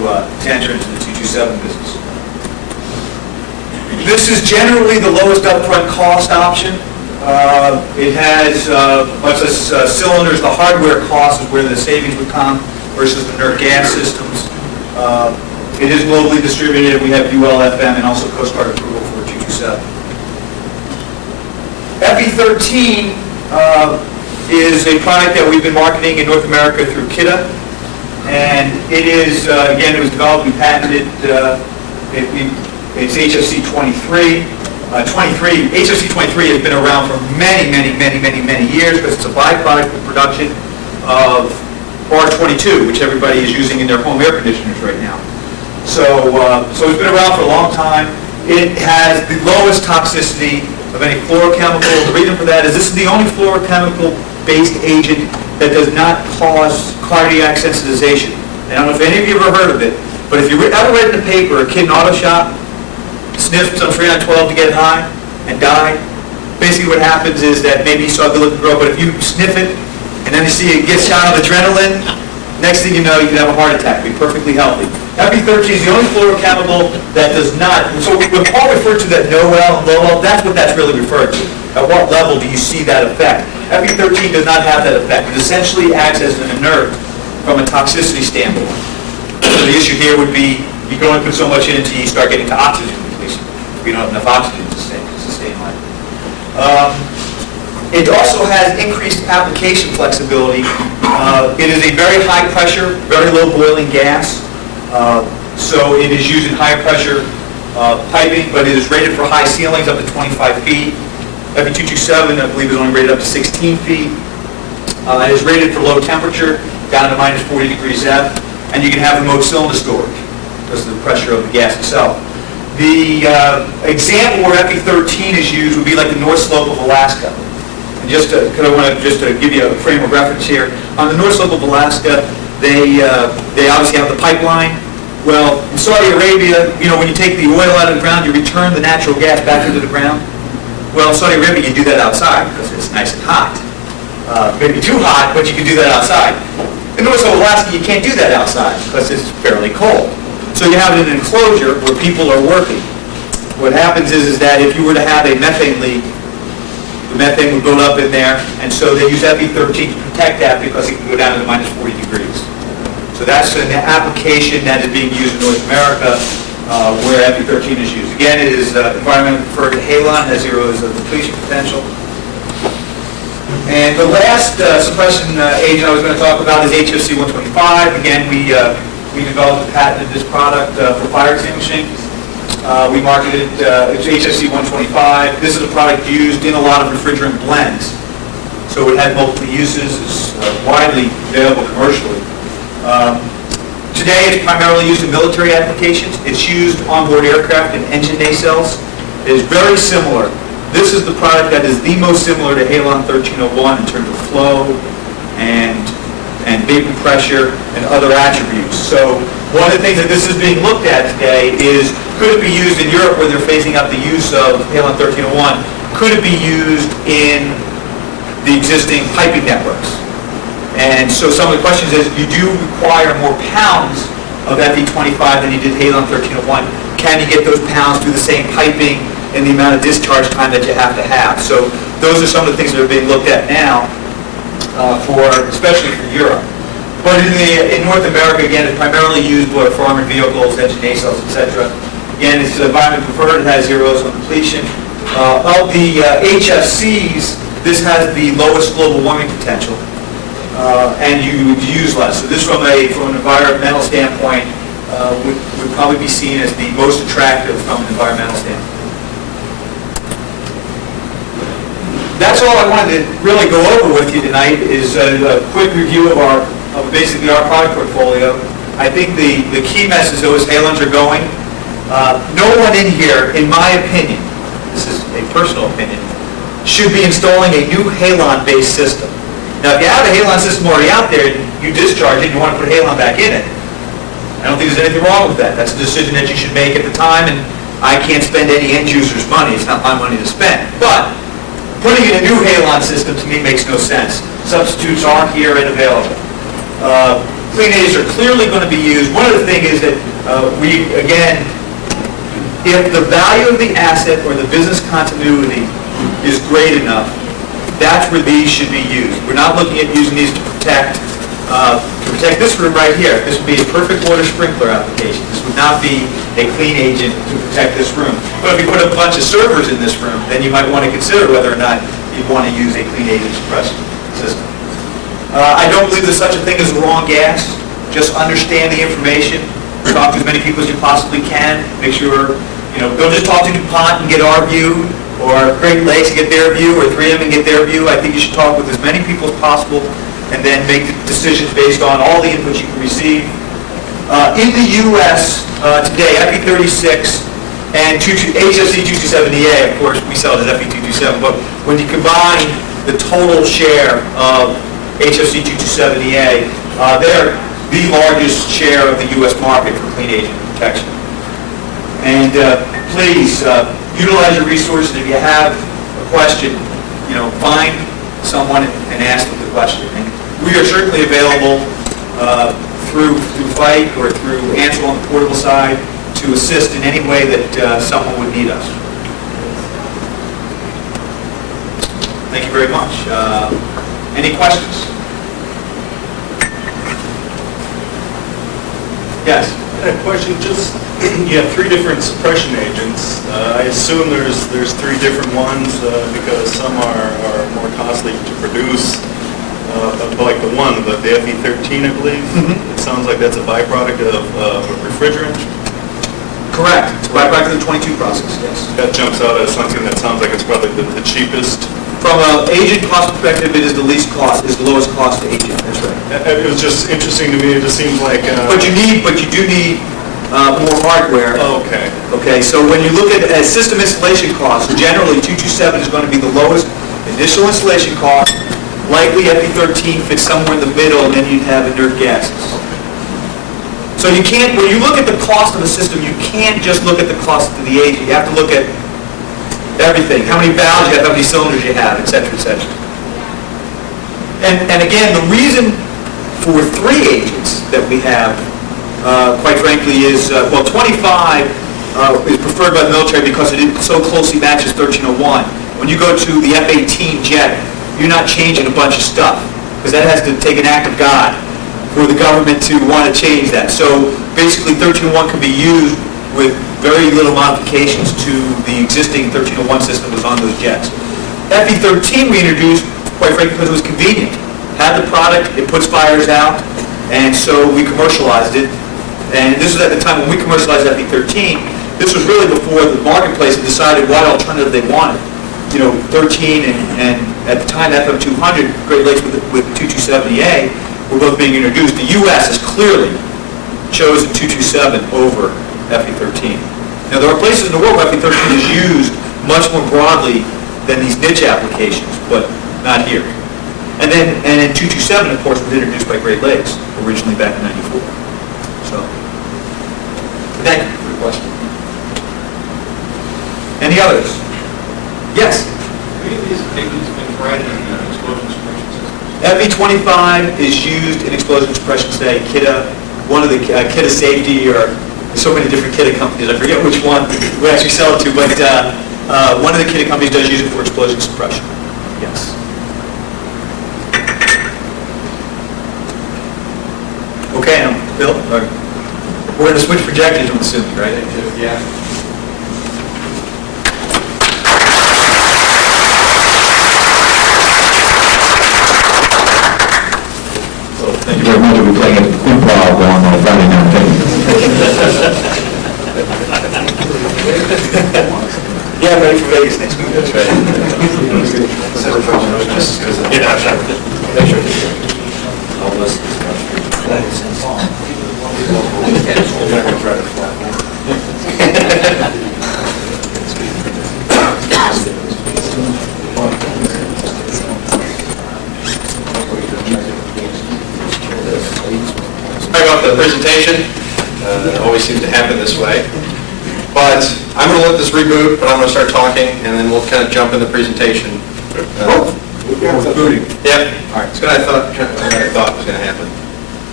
enter into the 227 business. This is generally the lowest upfront cost option. It has much less cylinders. The hardware cost is where the savings would come versus the inert gas systems. It is globally distributed. We have UL, FM, and also Coast Guard approval for 227. FE13 is a product that we've been marketing in North America through Kidde, and it is, again, it was developed and patented. It's HFC 23. HFC 23 has been around for many years because it's a byproduct of production of R22, which everybody is using in their home air conditioners right now. So it's been around for a long time. It has the lowest toxicity of any fluorochemical. The reason for that is this is the only fluorochemical-based agent that does not cause cardiac sensitization. And I don't know if any of you have ever heard of it, but if you ever read in the paper, a kid in auto shop sniffed some Freon 12 to get high and died, basically what happens is that maybe you saw a good-looking girl, but if you sniff it and then you see it get shot of adrenaline, next thing you know, you can have a heart attack, be perfectly healthy. FE13 is the only fluorochemical that does not, so when Paul referred to that no well and low well, that's what that's really referred to. At what level do you see that effect? FE13 does not have that effect. It essentially acts as an inert from a toxicity standpoint. So the issue here would be you go and put so much in until you start getting to oxygen depletion. We don't have enough oxygen to sustain life. It also has increased application flexibility. It is a very high pressure, very low boiling gas. So it is used in high pressure piping, but it is rated for high ceilings up to 25 feet. FE227, I believe, is only rated up to 16 feet. It is rated for low temperature, down to minus 40 degrees F, and you can have remote cylinder storage because of the pressure of the gas itself. The example where FE13 is used would be like the North Slope of Alaska. And because I want to give you a frame of reference here, on the North Slope of Alaska, they obviously have the pipeline. Well, in Saudi Arabia, when you take the oil out of the ground, you return the natural gas back into the ground. Well, in Saudi Arabia, you do that outside because it's nice and hot. Maybe too hot, but you can do that outside. In North Slope of Alaska, you can't do that outside because it's fairly cold. So you have it in an enclosure where people are working. What happens is that if you were to have a methane leak, the methane would build up in there, and so they use FE13 to protect that because it can go down to minus 40 degrees. So that's an application that is being used in North America where FE13 is used. Again, it is environmentally preferred to halon, has zero depletion potential. And the last suppression agent I was going to talk about is HFC 125. Again, we developed and patented this product for fire extinguishing. We marketed it's HFC 125. This is a product used in a lot of refrigerant blends. So it had multiple uses. It's widely available commercially. Today it's primarily used in military applications. It's used on board aircraft and engine nacelles. It is very similar. This is the product that is the most similar to Halon 1301 in terms of flow and vapor pressure and other attributes. So one of the things that this is being looked at today is, could it be used in Europe where they're phasing out the use of Halon 1301? Could it be used in the existing piping networks? And so some of the questions is, you do require more pounds of FE25 than you did Halon 1301. Can you get those pounds through the same piping and the amount of discharge time that you have to have? So those are some of the things that are being looked at now, especially for Europe. But in North America, again, it's primarily used for armored vehicles, engine nacelles, etc. Again, it's environment preferred. It has zero ozone depletion. Of the HFCs, this has the lowest global warming potential, and you use less. So this, from an environmental standpoint, would probably be seen as the most attractive from an environmental standpoint. That's all I wanted to really go over with you tonight, is a quick review of basically our product portfolio. I think the key message, though, is halons are going. No one in here, in my opinion, this is a personal opinion, should be installing a new halon-based system. Now, if you have a halon system already out there, you discharge it, and you want to put halon back in it, I don't think there's anything wrong with that. That's a decision that you should make at the time, and I can't spend any end user's money. It's not my money to spend. But putting in a new halon system, to me, makes no sense. Substitutes aren't here and available. clean agents are clearly going to be used. One of the things is that if the value of the asset or the business continuity is great enough, that's where these should be used. We're not looking at using these to protect this room right here. This would be a perfect water sprinkler application. This would not be a clean agent to protect this room. But if you put a bunch of servers in this room, then you might want to consider whether or not you want to use a clean agent suppression system. I don't believe there's such a thing as wrong gas. Just understand the information. Talk to as many people as you possibly can. Make sure, don't just talk to DuPont and get our view, or Great Lakes and get their view, or 3M and get their view. I think you should talk with as many people as possible and then make decisions based on all the inputs you can receive. In the U.S. Today, FE36 and HFC 227EA, of course, we sell it as FE227, but when you combine the total share of HFC 227EA, they're the largest share of the U.S. market for clean agent protection. And please, utilize your resources. If you have a question, find someone and ask them the question. And we are certainly available through FIGHT or through Ansel on the portable side to assist in any way that someone would need us. Thank you very much. Any questions? Yes. A question, just, you have 3 different suppression agents. I assume there's 3 different ones because some are more costly to produce. Like the FE13, I believe. It sounds like that's a byproduct of a refrigerant. Correct. It's right back to the 22 process, yes. That jumps out as something that sounds like it's probably the cheapest. From an agent cost perspective, it is the least cost, is the lowest cost agent, that's right. It was just interesting to me, it just seems like... But you do need more hardware. Oh, okay. Okay, so when you look at system installation costs, generally 227 is going to be the lowest initial installation cost. Likely FE13 fits somewhere in the middle, and then you'd have inert gases. So you can't, when you look at the cost of a system, you can't just look at the cost of the agent. You have to look at everything, how many valves you have, how many cylinders you have, et cetera, et cetera. And again, the reason for 3 agents that we have, quite frankly, is, 25 is preferred by the military because it so closely matches 1301. When you go to the F-18 jet, you're not changing a bunch of stuff, because that has to take an act of God for the government to want to change that. So basically 1301 can be used with very little modifications to the existing 1301 system that was on those jets. FE13 we introduced, quite frankly, because it was convenient. Had the product, it puts fires out, and so we commercialized it. And this was at the time when we commercialized FE13. This was really before the marketplace had decided what alternative they wanted. 13 and at the time FM200, Great Lakes with 227EA were both being introduced. The U.S. has clearly chosen 227 over FE13. Now, there are places in the world where FE13 is used much more broadly than these niche applications, but not here. And then 227, of course, was introduced by Great Lakes originally back in '94. So, thank you for the question. Any others? Yes? FE25 is used in explosion suppression today. Kidde, one of the Kidde Safety, or so many different Kidde companies, I forget which one we actually sell it to, but one of the Kidde companies does use it for explosion suppression. Yes. Okay, now, Bill, we're going to switch projectors, I'm assuming, right? Yeah. Thank you very much. We'll be playing at improv on Friday night. Thank you. Yeah, I'm ready for Vegas next week. That's right. Sorry about the presentation. It always seems to happen this way. But I'm going to let this reboot, but I'm going to start talking, and then we'll kind of jump in the presentation. Booting. Yep. All right. It's what I thought was going to happen.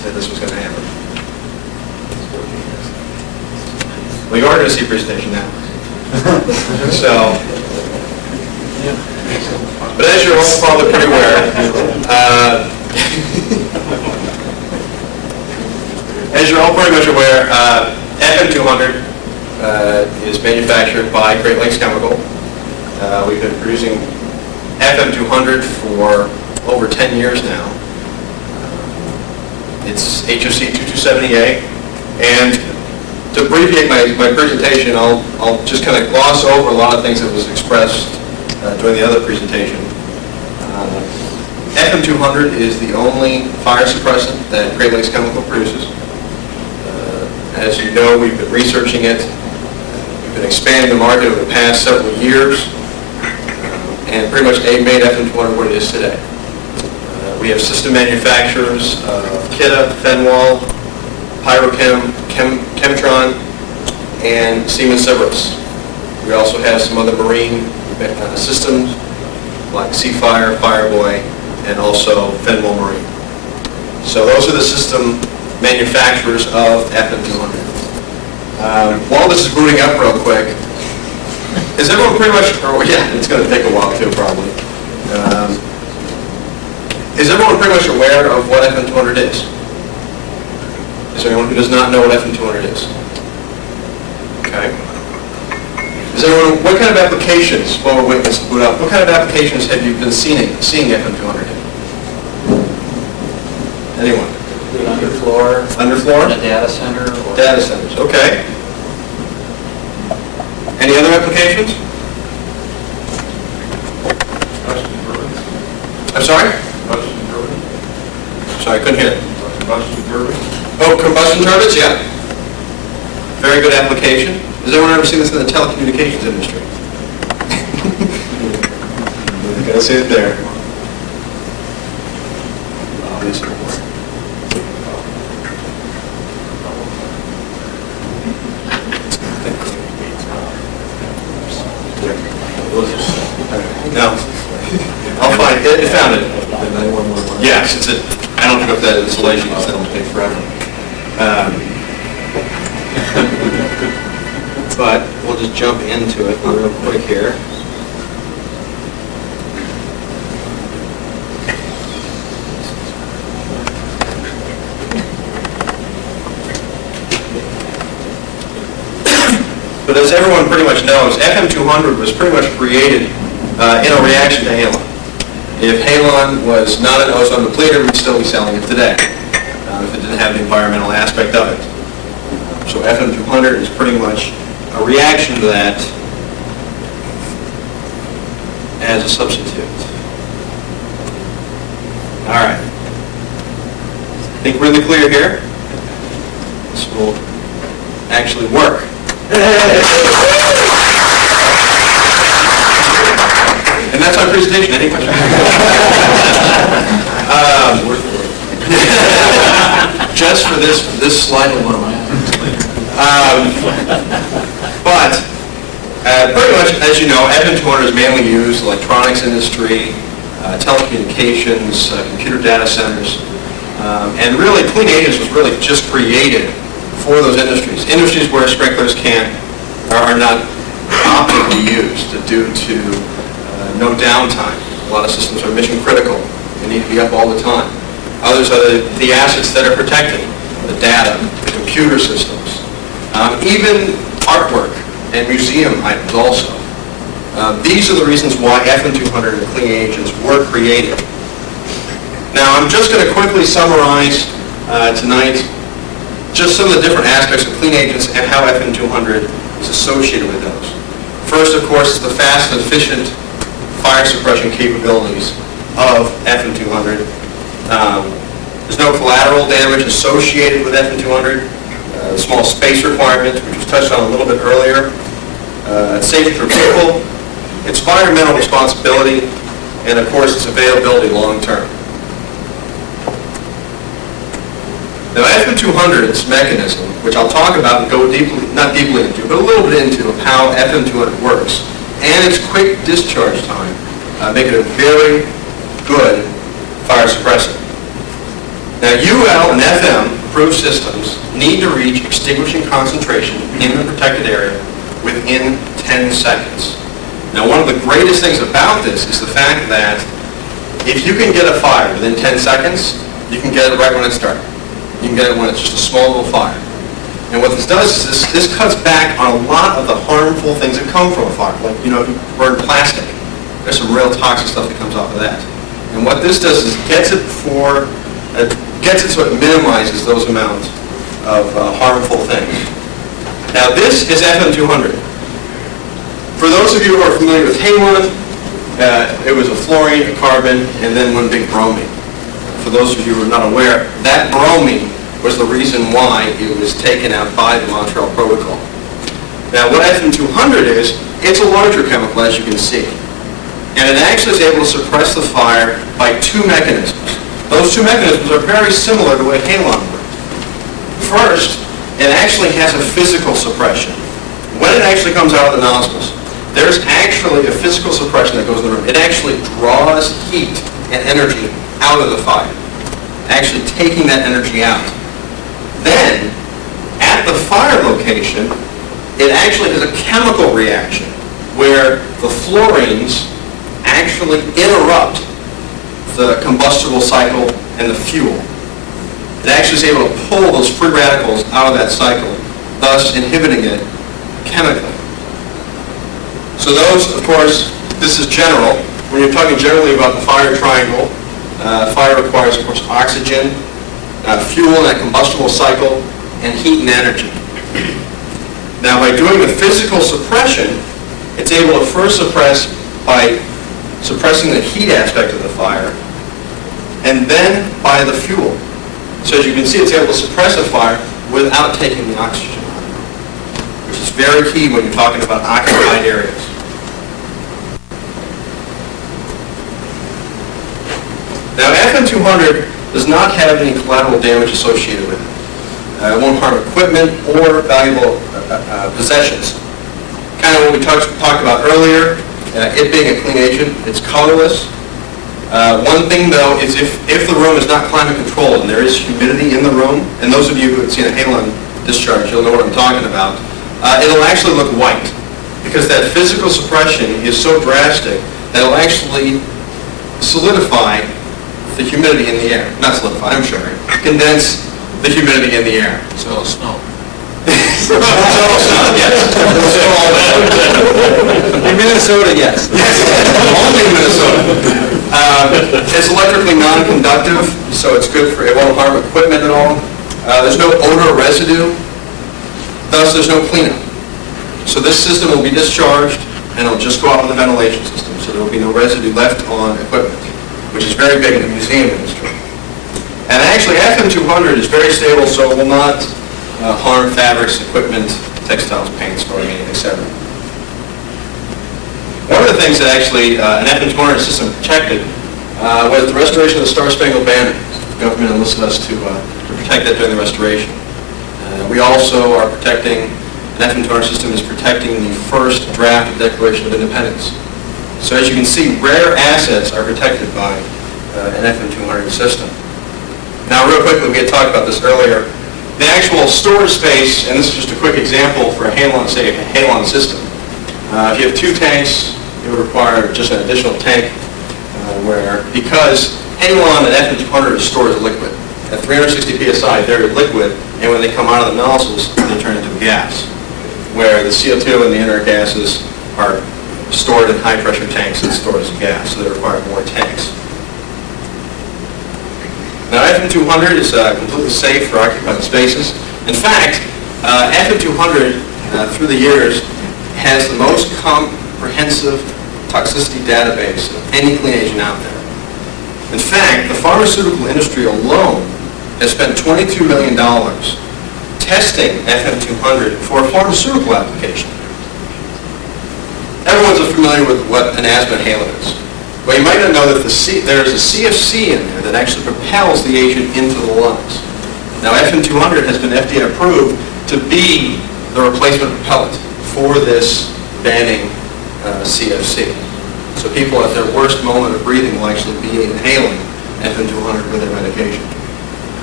that this was going to happen. Well, you are going to see a presentation now. So, but as you're all probably pretty aware, FM200 is manufactured by Great Lakes Chemical. We've been producing FM200 for over 10 years now. It's HFC 227EA, and to abbreviate my presentation, I'll just kind of gloss over a lot of things that was expressed during the other presentation. FM200 is the only fire suppressant that Great Lakes Chemical produces. As you know, we've been researching it. We've been expanding the market over the past several years, and pretty much made FM200 what it is today. We have system manufacturers, Kidde, Fenwal, Pyrochem, Chemtron, and Siemens Cerberus. We also have some other marine systems like Seafire, Fireboy, and also Fenwal Marine. So those are the system manufacturers of FM200. While this is booting up real quick, is everyone pretty much, yeah, it's going to take a while too probably. Is everyone pretty much aware of what FM200 is? Is there anyone who does not know what FM200 is? Okay. Is everyone, what kind of applications, while we're waiting this to boot up, what kind of applications have you been seeing FM200 in? Anyone? Underfloor. Underfloor? In a data center. Or Data centers, okay. Any other applications? I'm sorry? Sorry, I couldn't hear. Oh, combustion turbines, yeah. Very good application. Has anyone ever seen this in the telecommunications industry? You gotta see it there. No. I'll find it. It found it. Yes, it's it. I don't know if that installation because that'll take forever. But we'll just jump into it real quick here. But as everyone pretty much knows, FM200 was pretty much created in a reaction to Halon. If Halon was not an ozone depleter, we'd still be selling it today, if it didn't have the environmental aspect of it. So FM200 is pretty much a reaction to that as a substitute. All right. I think really clear here. This will actually work. And that's our presentation. Any questions? Just for this slide alone. But pretty much, as you know, FM200 is mainly used in the electronics industry, telecommunications, computer data centers, and really Clean Agents was really just created for those industries. Industries where sprinklers are not optimally used due to no downtime. A lot of systems are mission critical. They need to be up all the time. Others are the assets that are protecting the data, the computer systems, even artwork and museum items also. These are the reasons why FM200 and Clean Agents were created. Now I'm just going to quickly summarize tonight just some of the different aspects of Clean Agents and how FM200 is associated with those. First, of course, is the fast and efficient fire suppression capabilities of FM200. There's no collateral damage associated with FM200. The small space requirements, which was touched on a little bit earlier. Safety for people, its environmental responsibility, and of course its availability long term. Now FM200's mechanism, which I'll talk about and go deeply, not deeply into, but a little bit into of how FM200 works, and its quick discharge time, make it a very good fire suppressant. Now, UL and FM approved systems need to reach extinguishing concentration in the protected area within 10 seconds. Now, one of the greatest things about this is the fact that if you can get a fire within 10 seconds, you can get it right when it started. You can get it when it's just a small little fire. And what this does is this cuts back on a lot of the harmful things that come from a fire. Like, if you burn plastic, there's some real toxic stuff that comes off of that. And what this does is gets it so it minimizes those amounts of harmful things. Now, this is FM200. For those of you who are familiar with Halon, it was a fluorine, a carbon, and then one big bromine. For those of you who are not aware, that bromine was the reason why it was taken out by the Montreal Protocol. Now, what FM200 is, it's a larger chemical, as you can see. And it actually is able to suppress the fire by two mechanisms. Those two mechanisms are very similar to what Halon worked. First, it actually has a physical suppression. When it actually comes out of the nozzles, there's actually a physical suppression that goes in the room. It actually draws heat and energy out of the fire, actually taking that energy out. Then, at the fire location, it actually has a chemical reaction where the fluorines actually interrupt the combustible cycle and the fuel. It actually is able to pull those free radicals out of that cycle, thus inhibiting it chemically. So those, of course, this is general. When you're talking generally about the fire triangle, fire requires, of course, oxygen, fuel in that combustible cycle, and heat and energy. Now, by doing the physical suppression, it's able to first suppress by suppressing the heat aspect of the fire, and then by the fuel. So as you can see, it's able to suppress a fire without taking the oxygen out, which is very key when you're talking about occupied areas. Now, FM200 does not have any collateral damage associated with it. It won't harm equipment or valuable possessions. Kind of what we talked about earlier, it being a clean agent, it's colorless. One thing, though, is if the room is not climate controlled and there is humidity in the room, and those of you who have seen a halon discharge, you'll know what I'm talking about, it'll actually look white because that physical suppression is so drastic that it'll actually solidify the humidity in the air. Not solidify, I'm sorry. Condense the humidity in the air. So snow. Yes. In Minnesota, yes. Only in Minnesota. It's electrically non-conductive, so it's good for, it won't harm equipment at all. There's no odor residue, thus there's no cleanup. So this system will be discharged and it'll just go out with the ventilation system, so there will be no residue left on equipment, which is very big in the museum industry. And actually, FM200 is very stable, so it will not harm fabrics, equipment, textiles, paints, clothing, etc. One of the things that actually an FM200 system protected was the restoration of the Star-Spangled Banner. The government enlisted us to protect that during the restoration. We also are protecting, an FM200 system is protecting the first draft of the Declaration of Independence. So as you can see, rare assets are protected by an FM200 system. Now, real quickly, we had talked about this earlier. The actual storage space, and this is just a quick example for a Halon, say a Halon system. If you have two tanks, it would require just an additional tank where, because Halon and FM200 is stored as liquid. At 360 psi, they're liquid, and when they come out of the nozzles, they turn into gas. Where the CO2 and the inert gases are stored in high-pressure tanks and stored as gas, so they require more tanks. Now, FM200 is completely safe for occupied spaces. In fact, FM200, through the years, has the most comprehensive toxicity database of any clean agent out there. In fact, the pharmaceutical industry alone has spent $22 million testing FM200 for a pharmaceutical application. Everyone's familiar with what an asthma inhaler is. Well, you might not know that there's a CFC in there that actually propels the agent into the lungs. Now, FM200 has been FDA approved to be the replacement propellant for this banning CFC. So people at their worst moment of breathing will actually be inhaling FM200 with their medication.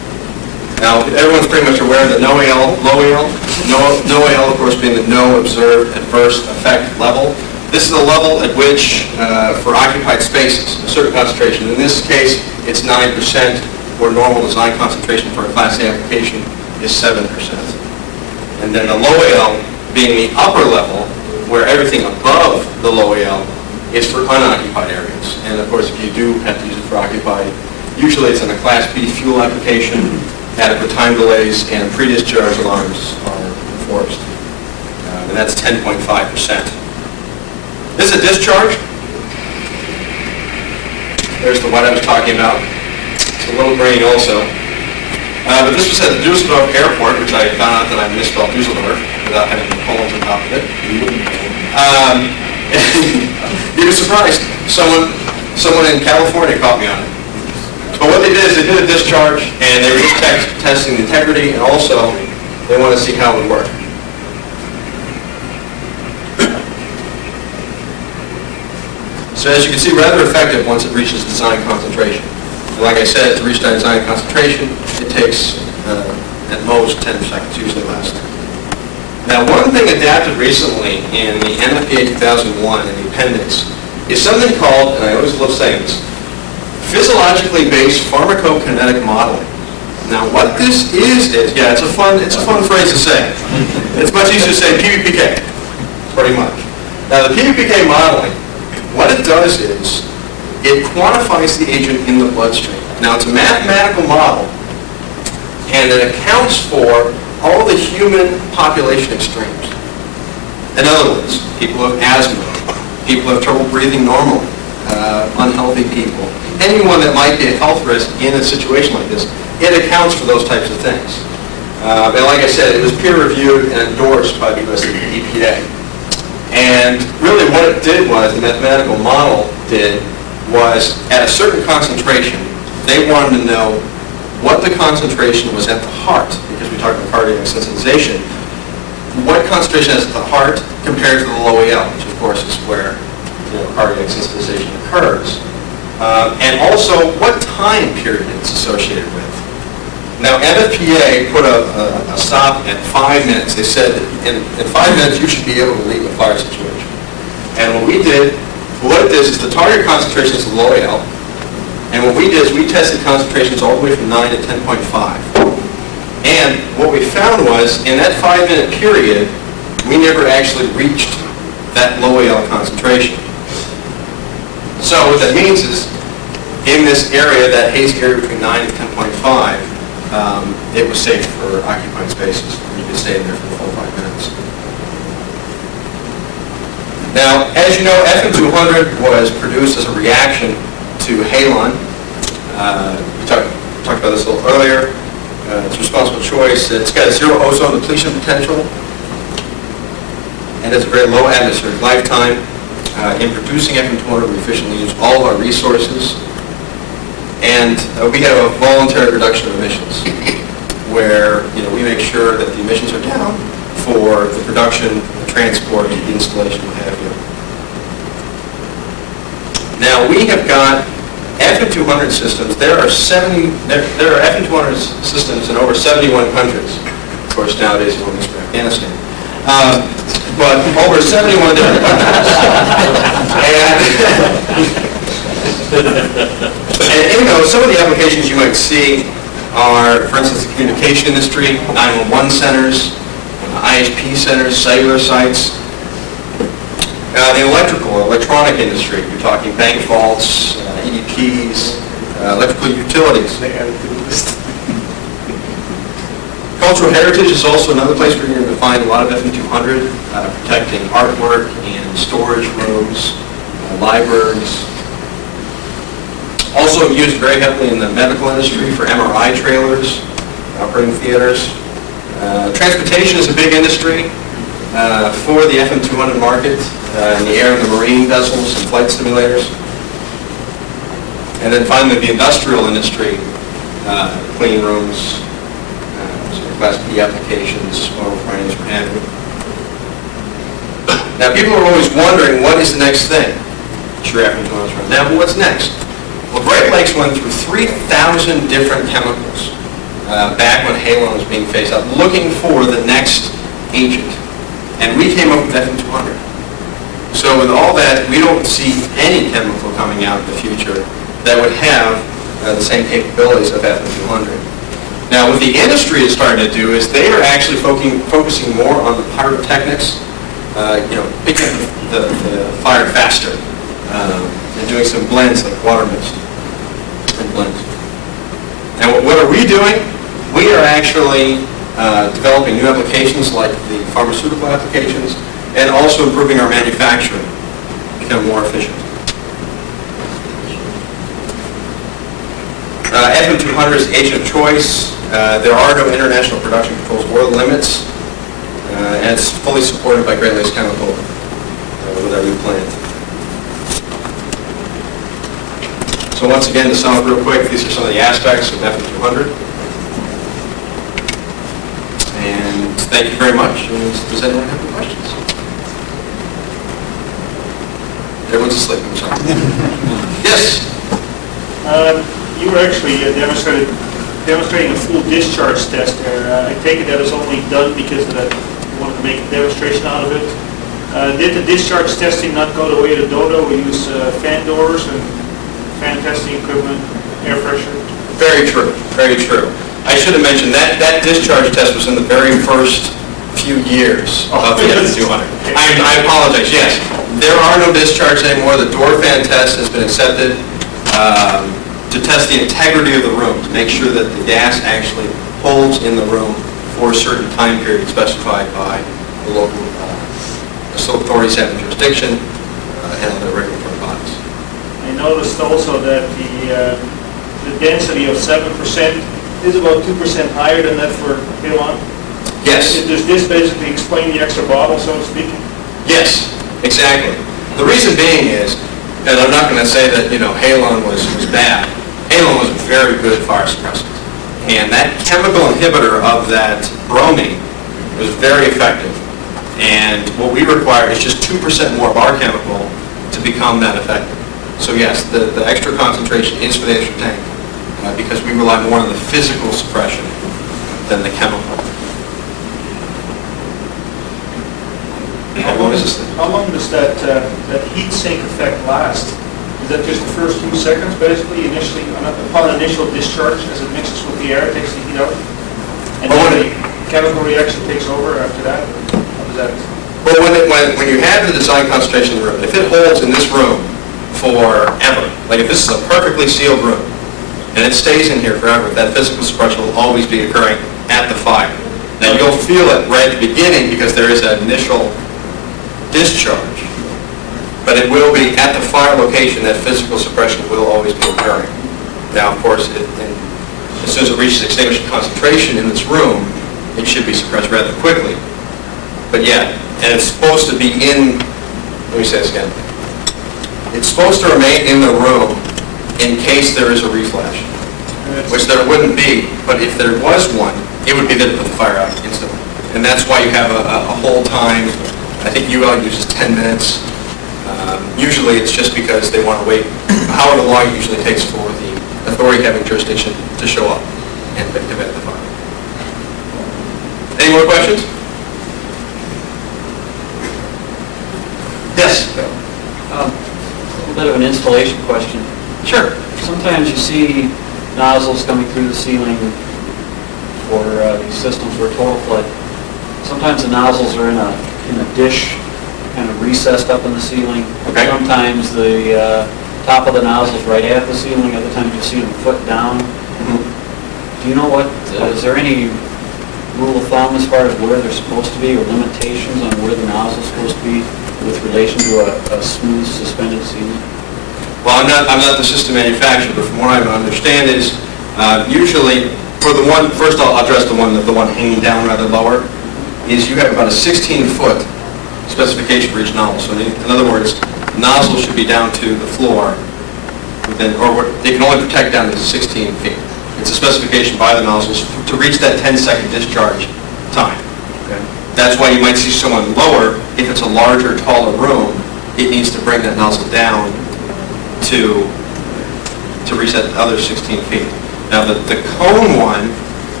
Now, everyone's pretty much aware that NOAEL, NOAEL, of course, being the No Observed Adverse Effect level. This is a level at which, for occupied spaces, a certain concentration, in this case, it's 9%, where normal design concentration for a Class A application is 7%. And then the low AL being the upper level, where everything above the low AL is for unoccupied areas. And of course, if you do have to use it for occupied, usually it's in a Class B fuel application, adequate time delays, and pre-discharge alarms are enforced. And that's 10.5%. This is a discharge. There's the what I was talking about. It's a little green also. But this was at the Dusseldorf Airport, which I found out that I misspelled Dusseldorf without having the colons on top of it. You'd be surprised. Someone in California caught me on it. But what they did is they did a discharge, and they were just testing the integrity, and also they want to see how it would work. So as you can see, rather effective once it reaches design concentration. And like I said, to reach that design concentration, it takes at most 10 seconds, usually less. Now, one thing adapted recently in the NFPA 2001 in the appendix is something called, and I always love saying this, physiologically based pharmacokinetic modeling. Now, what this is, yeah, it's a fun phrase to say. It's much easier to say PBPK, pretty much. Now, the PBPK modeling, what it does is it quantifies the agent in the bloodstream. Now, it's a mathematical model, and it accounts for all the human population extremes. In other words, people who have asthma, people who have trouble breathing normally, unhealthy people, anyone that might be a health risk in a situation like this, it accounts for those types of things. And like I said, it was peer-reviewed and endorsed by the US EPA. And really what it did was, the mathematical model did, was at a certain concentration, they wanted to know what the concentration was at the heart, because we talked about cardiac sensitization, what concentration is at the heart compared to the low AL, which of course is where cardiac sensitization occurs. And also what time period it's associated with. Now, NFPA put a stop at 5 minutes. They said in 5 minutes you should be able to leave a fire situation. And what it did is the target concentration is the low AL. And what we did is we tested concentrations all the way from 9 to 10.5. And what we found was in that 5-minute period, we never actually reached that low AL concentration. So what that means is in this area, that haze area between 9 and 10.5, it was safe for occupied spaces. You could stay in there for 4 or 5 minutes. Now, as you know, FM200 was produced as a reaction to halon. We talked about this a little earlier. It's a responsible choice. It's got a zero ozone depletion potential, and it's a very low atmospheric lifetime. In producing FM200, we efficiently use all of our resources. And we have a voluntary reduction of emissions, where we make sure that the emissions are down for the production, the transport, the installation, what have you. Now we have got FM200 systems. There are FM200 systems in over 71 countries. Of course, nowadays it's only for Afghanistan. But over 71 different countries. And some of the applications you might see are, for instance, the communication industry, 911 centers, IHP centers, cellular sites. The electronic industry, you're talking bank vaults, EDPs, electrical utilities. Cultural heritage is also another place where you're going to find a lot of FM200, protecting artwork and storage rooms, libraries. Also used very heavily in the medical industry for MRI trailers, operating theaters. Transportation is a big industry for the FM200 market, in the air and the marine vessels and flight simulators. And then finally the industrial industry, clean rooms, Class B applications, oil frames, what have you. Now people are always wondering, what is the next thing? Sure, FM200's run. Now, what's next? Well, Great Lakes went through 3,000 different chemicals back when Halon was being phased out, looking for the next agent. And we came up with FM200. So with all that, we don't see any chemical coming out in the future that would have the same capabilities of FM200. Now, what the industry is starting to do is they are actually focusing more on the pyrotechnics, picking up the fire faster, and doing some blends like water mist and blends. Now, what are we doing? We are actually developing new applications like the pharmaceutical applications and also improving our manufacturing, become more efficient. FM200 is agent of choice. There are no international production controls or limits, and it's fully supported by Great Lakes Chemical with our new plant. So once again, to sum up real quick, these are some of the aspects of FM200. And thank you very much. And does anyone have any questions? Everyone's asleep, I'm sorry. Yes? You were actually demonstrating a full discharge test there. I take it that was only done because of that you wanted to make a demonstration out of it. Did the discharge testing not go the way of the Dodo? We use fan doors and fan testing equipment, air pressure. Very true, very true. I should have mentioned that discharge test was in the very first few years of the FM200. I apologize, yes. There are no discharges anymore. The door fan test has been accepted to test the integrity of the room, to make sure that the gas actually holds in the room for a certain time period specified by the local authorities having jurisdiction and other regulatory bodies. I noticed also that the density of 7% is about 2% higher than that for Halon. Yes. Does this basically explain the extra bottle, so to speak? Yes, exactly. The reason being is, and I'm not going to say that, Halon was bad. Halon was very good fire suppressant. And that chemical inhibitor of that bromine was very effective. And what we require is just 2% more of our chemical to become that effective. So yes, the extra concentration is for the extra tank because we rely more on the physical suppression than the chemical. How long does that heat sink effect last? Is that just the first 2 seconds, basically, initially, upon initial discharge, as it mixes with the air, it takes the heat out? And then the chemical reaction takes over after that? How does that? Well, when you have the design concentration in the room, if it holds in this room forever, like if this is a perfectly sealed room, and it stays in here forever, that physical suppression will always be occurring at the fire. Now, you'll feel it right at the beginning because there is an initial discharge, but it will be at the fire location that physical suppression will always be occurring. Now, of course, as soon as it reaches extinguishing concentration in this room, it should be suppressed rather quickly. But yeah, and it's supposed to be let me say this again. It's supposed to remain in the room in case there is a reflash, which there wouldn't be, but if there was one, it would be there to put the fire out instantly. And that's why you have a whole time. I think UL uses 10 minutes. Usually it's just because they want to wait however long it usually takes for the authority having jurisdiction to show up and event the fire. Any more questions? Yes? A little bit of an installation question. Sure. Sometimes you see nozzles coming through the ceiling for these systems for total flood. Sometimes the nozzles are in a dish, kind of recessed up in the ceiling. Okay. Sometimes the top of the nozzle's right at the ceiling. Other times you see them foot down. Mm-hmm. Do you know is there any rule of thumb as far as where they're supposed to be or limitations on where the nozzle's supposed to be with relation to a smooth suspended ceiling? Well, I'm not the system manufacturer, but from what I understand is usually for the one, first I'll address the one hanging down rather lower, is you have about a 16-foot specification for each nozzle. So in other words, the nozzle should be down to the floor or they can only protect down to 16 feet. It's a specification by the nozzles to reach that 10-second discharge time. Okay. That's why you might see someone lower. If it's a larger, taller room, it needs to bring that nozzle down to reach that other 16 feet. Now, the cone one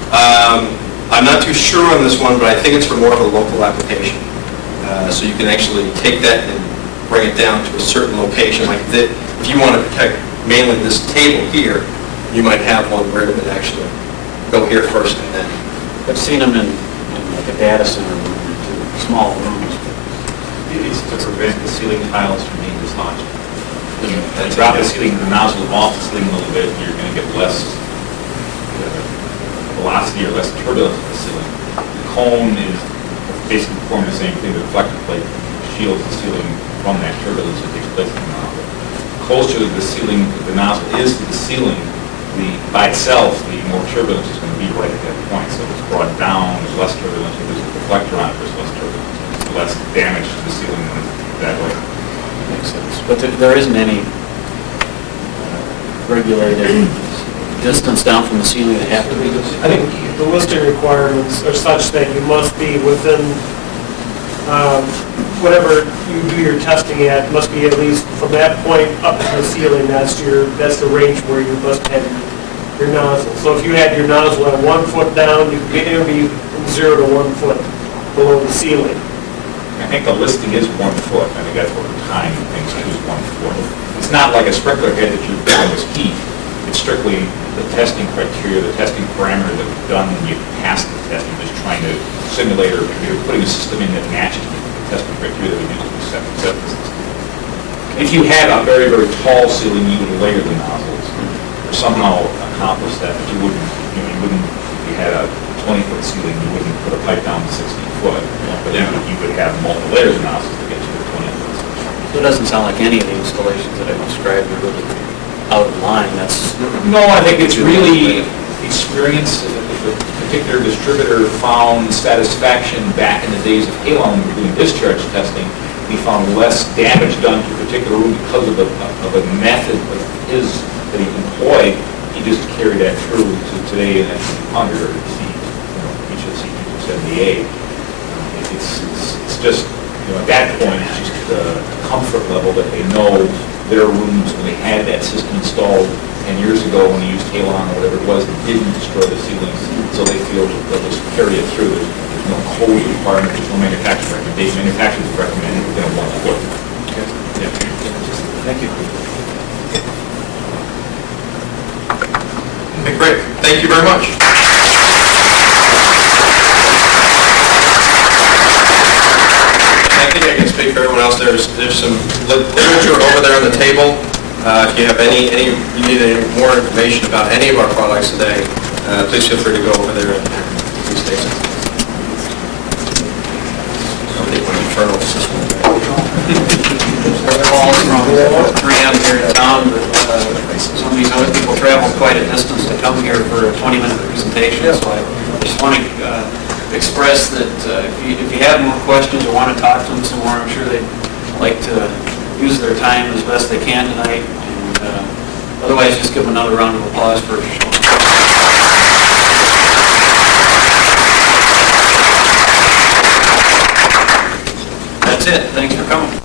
I'm not too sure on this one, but I think it's for more of a local application. So you can actually take that and bring it down to a certain location. Like if you want to protect mainly this table here, you might have one where it would actually go here first and then. I've seen them in like a data center room, small rooms. It's to prevent the ceiling tiles from being dislodged. If you drop the ceiling, the nozzle off the ceiling a little bit, you're going to get less velocity or less turbulence in the ceiling. The cone is basically performing the same thing. The reflector plate shields the ceiling from that turbulence that takes place in the nozzle. The closer the ceiling, the nozzle is to the ceiling, by itself, the more turbulence is going to be right at that point. So if it's brought down, there's less turbulence. If there's a reflector on it, there's less turbulence. There's less damage to the ceiling that way. Makes sense. But there isn't any regulated distance down from the ceiling that have to be. I think the listing requirements are such that you must be within, whatever you do your testing at, must be at least from that point up to the ceiling, that's the range where you must have your nozzle. So if you had your nozzle at 1 foot down, you could be from 0 to 1 foot below the ceiling. I think the listing is 1 foot. I think that's what the time things is 1 foot. It's not like a sprinkler head that you're doing with heat. It's strictly the testing criteria, the testing parameters that we've done when you pass the test. You're just trying to simulate or you're putting a system in that matches the testing criteria that we use to set the system. If you had a very, very tall ceiling, you would layer the nozzles or somehow accomplish that. But you wouldn't, if you had a 20-foot ceiling, you wouldn't put a pipe down to 16 foot. But then you would have multiple layers of nozzles to get you to 20 foot. So it doesn't sound like any of the installations that I've described are really out of line. That's No, I think it's really experience. If a particular distributor found satisfaction back in the days of Halon, we were doing discharge testing, we found less damage done to a particular room because of a method of his that he employed. He just carried that through to today and under HFC 278. It's just, at that point, it's just a comfort level that they know their rooms, when they had that system installed 10 years ago when they used Halon or whatever it was, it didn't destroy the ceilings, so they feel that they'll just carry it through. There's no code requirement, there's no manufacturer recommendation. Manufacturers recommend it within a 1 foot. okay. Yeah. Thank you. Okay, great. Thank you very much. I think I can speak for everyone else. There's some literature over there on the table. If you have you need any more information about any of our products today, please feel free to go over there and please take some. Somebody put an infernal system. Calls from 3M here in town, but some of these other people travel quite a distance to come here for a 20-minute presentation, so I just want to express that if you have more questions or want to talk to them some more, I'm sure they'd like to use their time as best they can tonight. And otherwise, just give them another round of applause for showing up. That's it. Thanks for coming.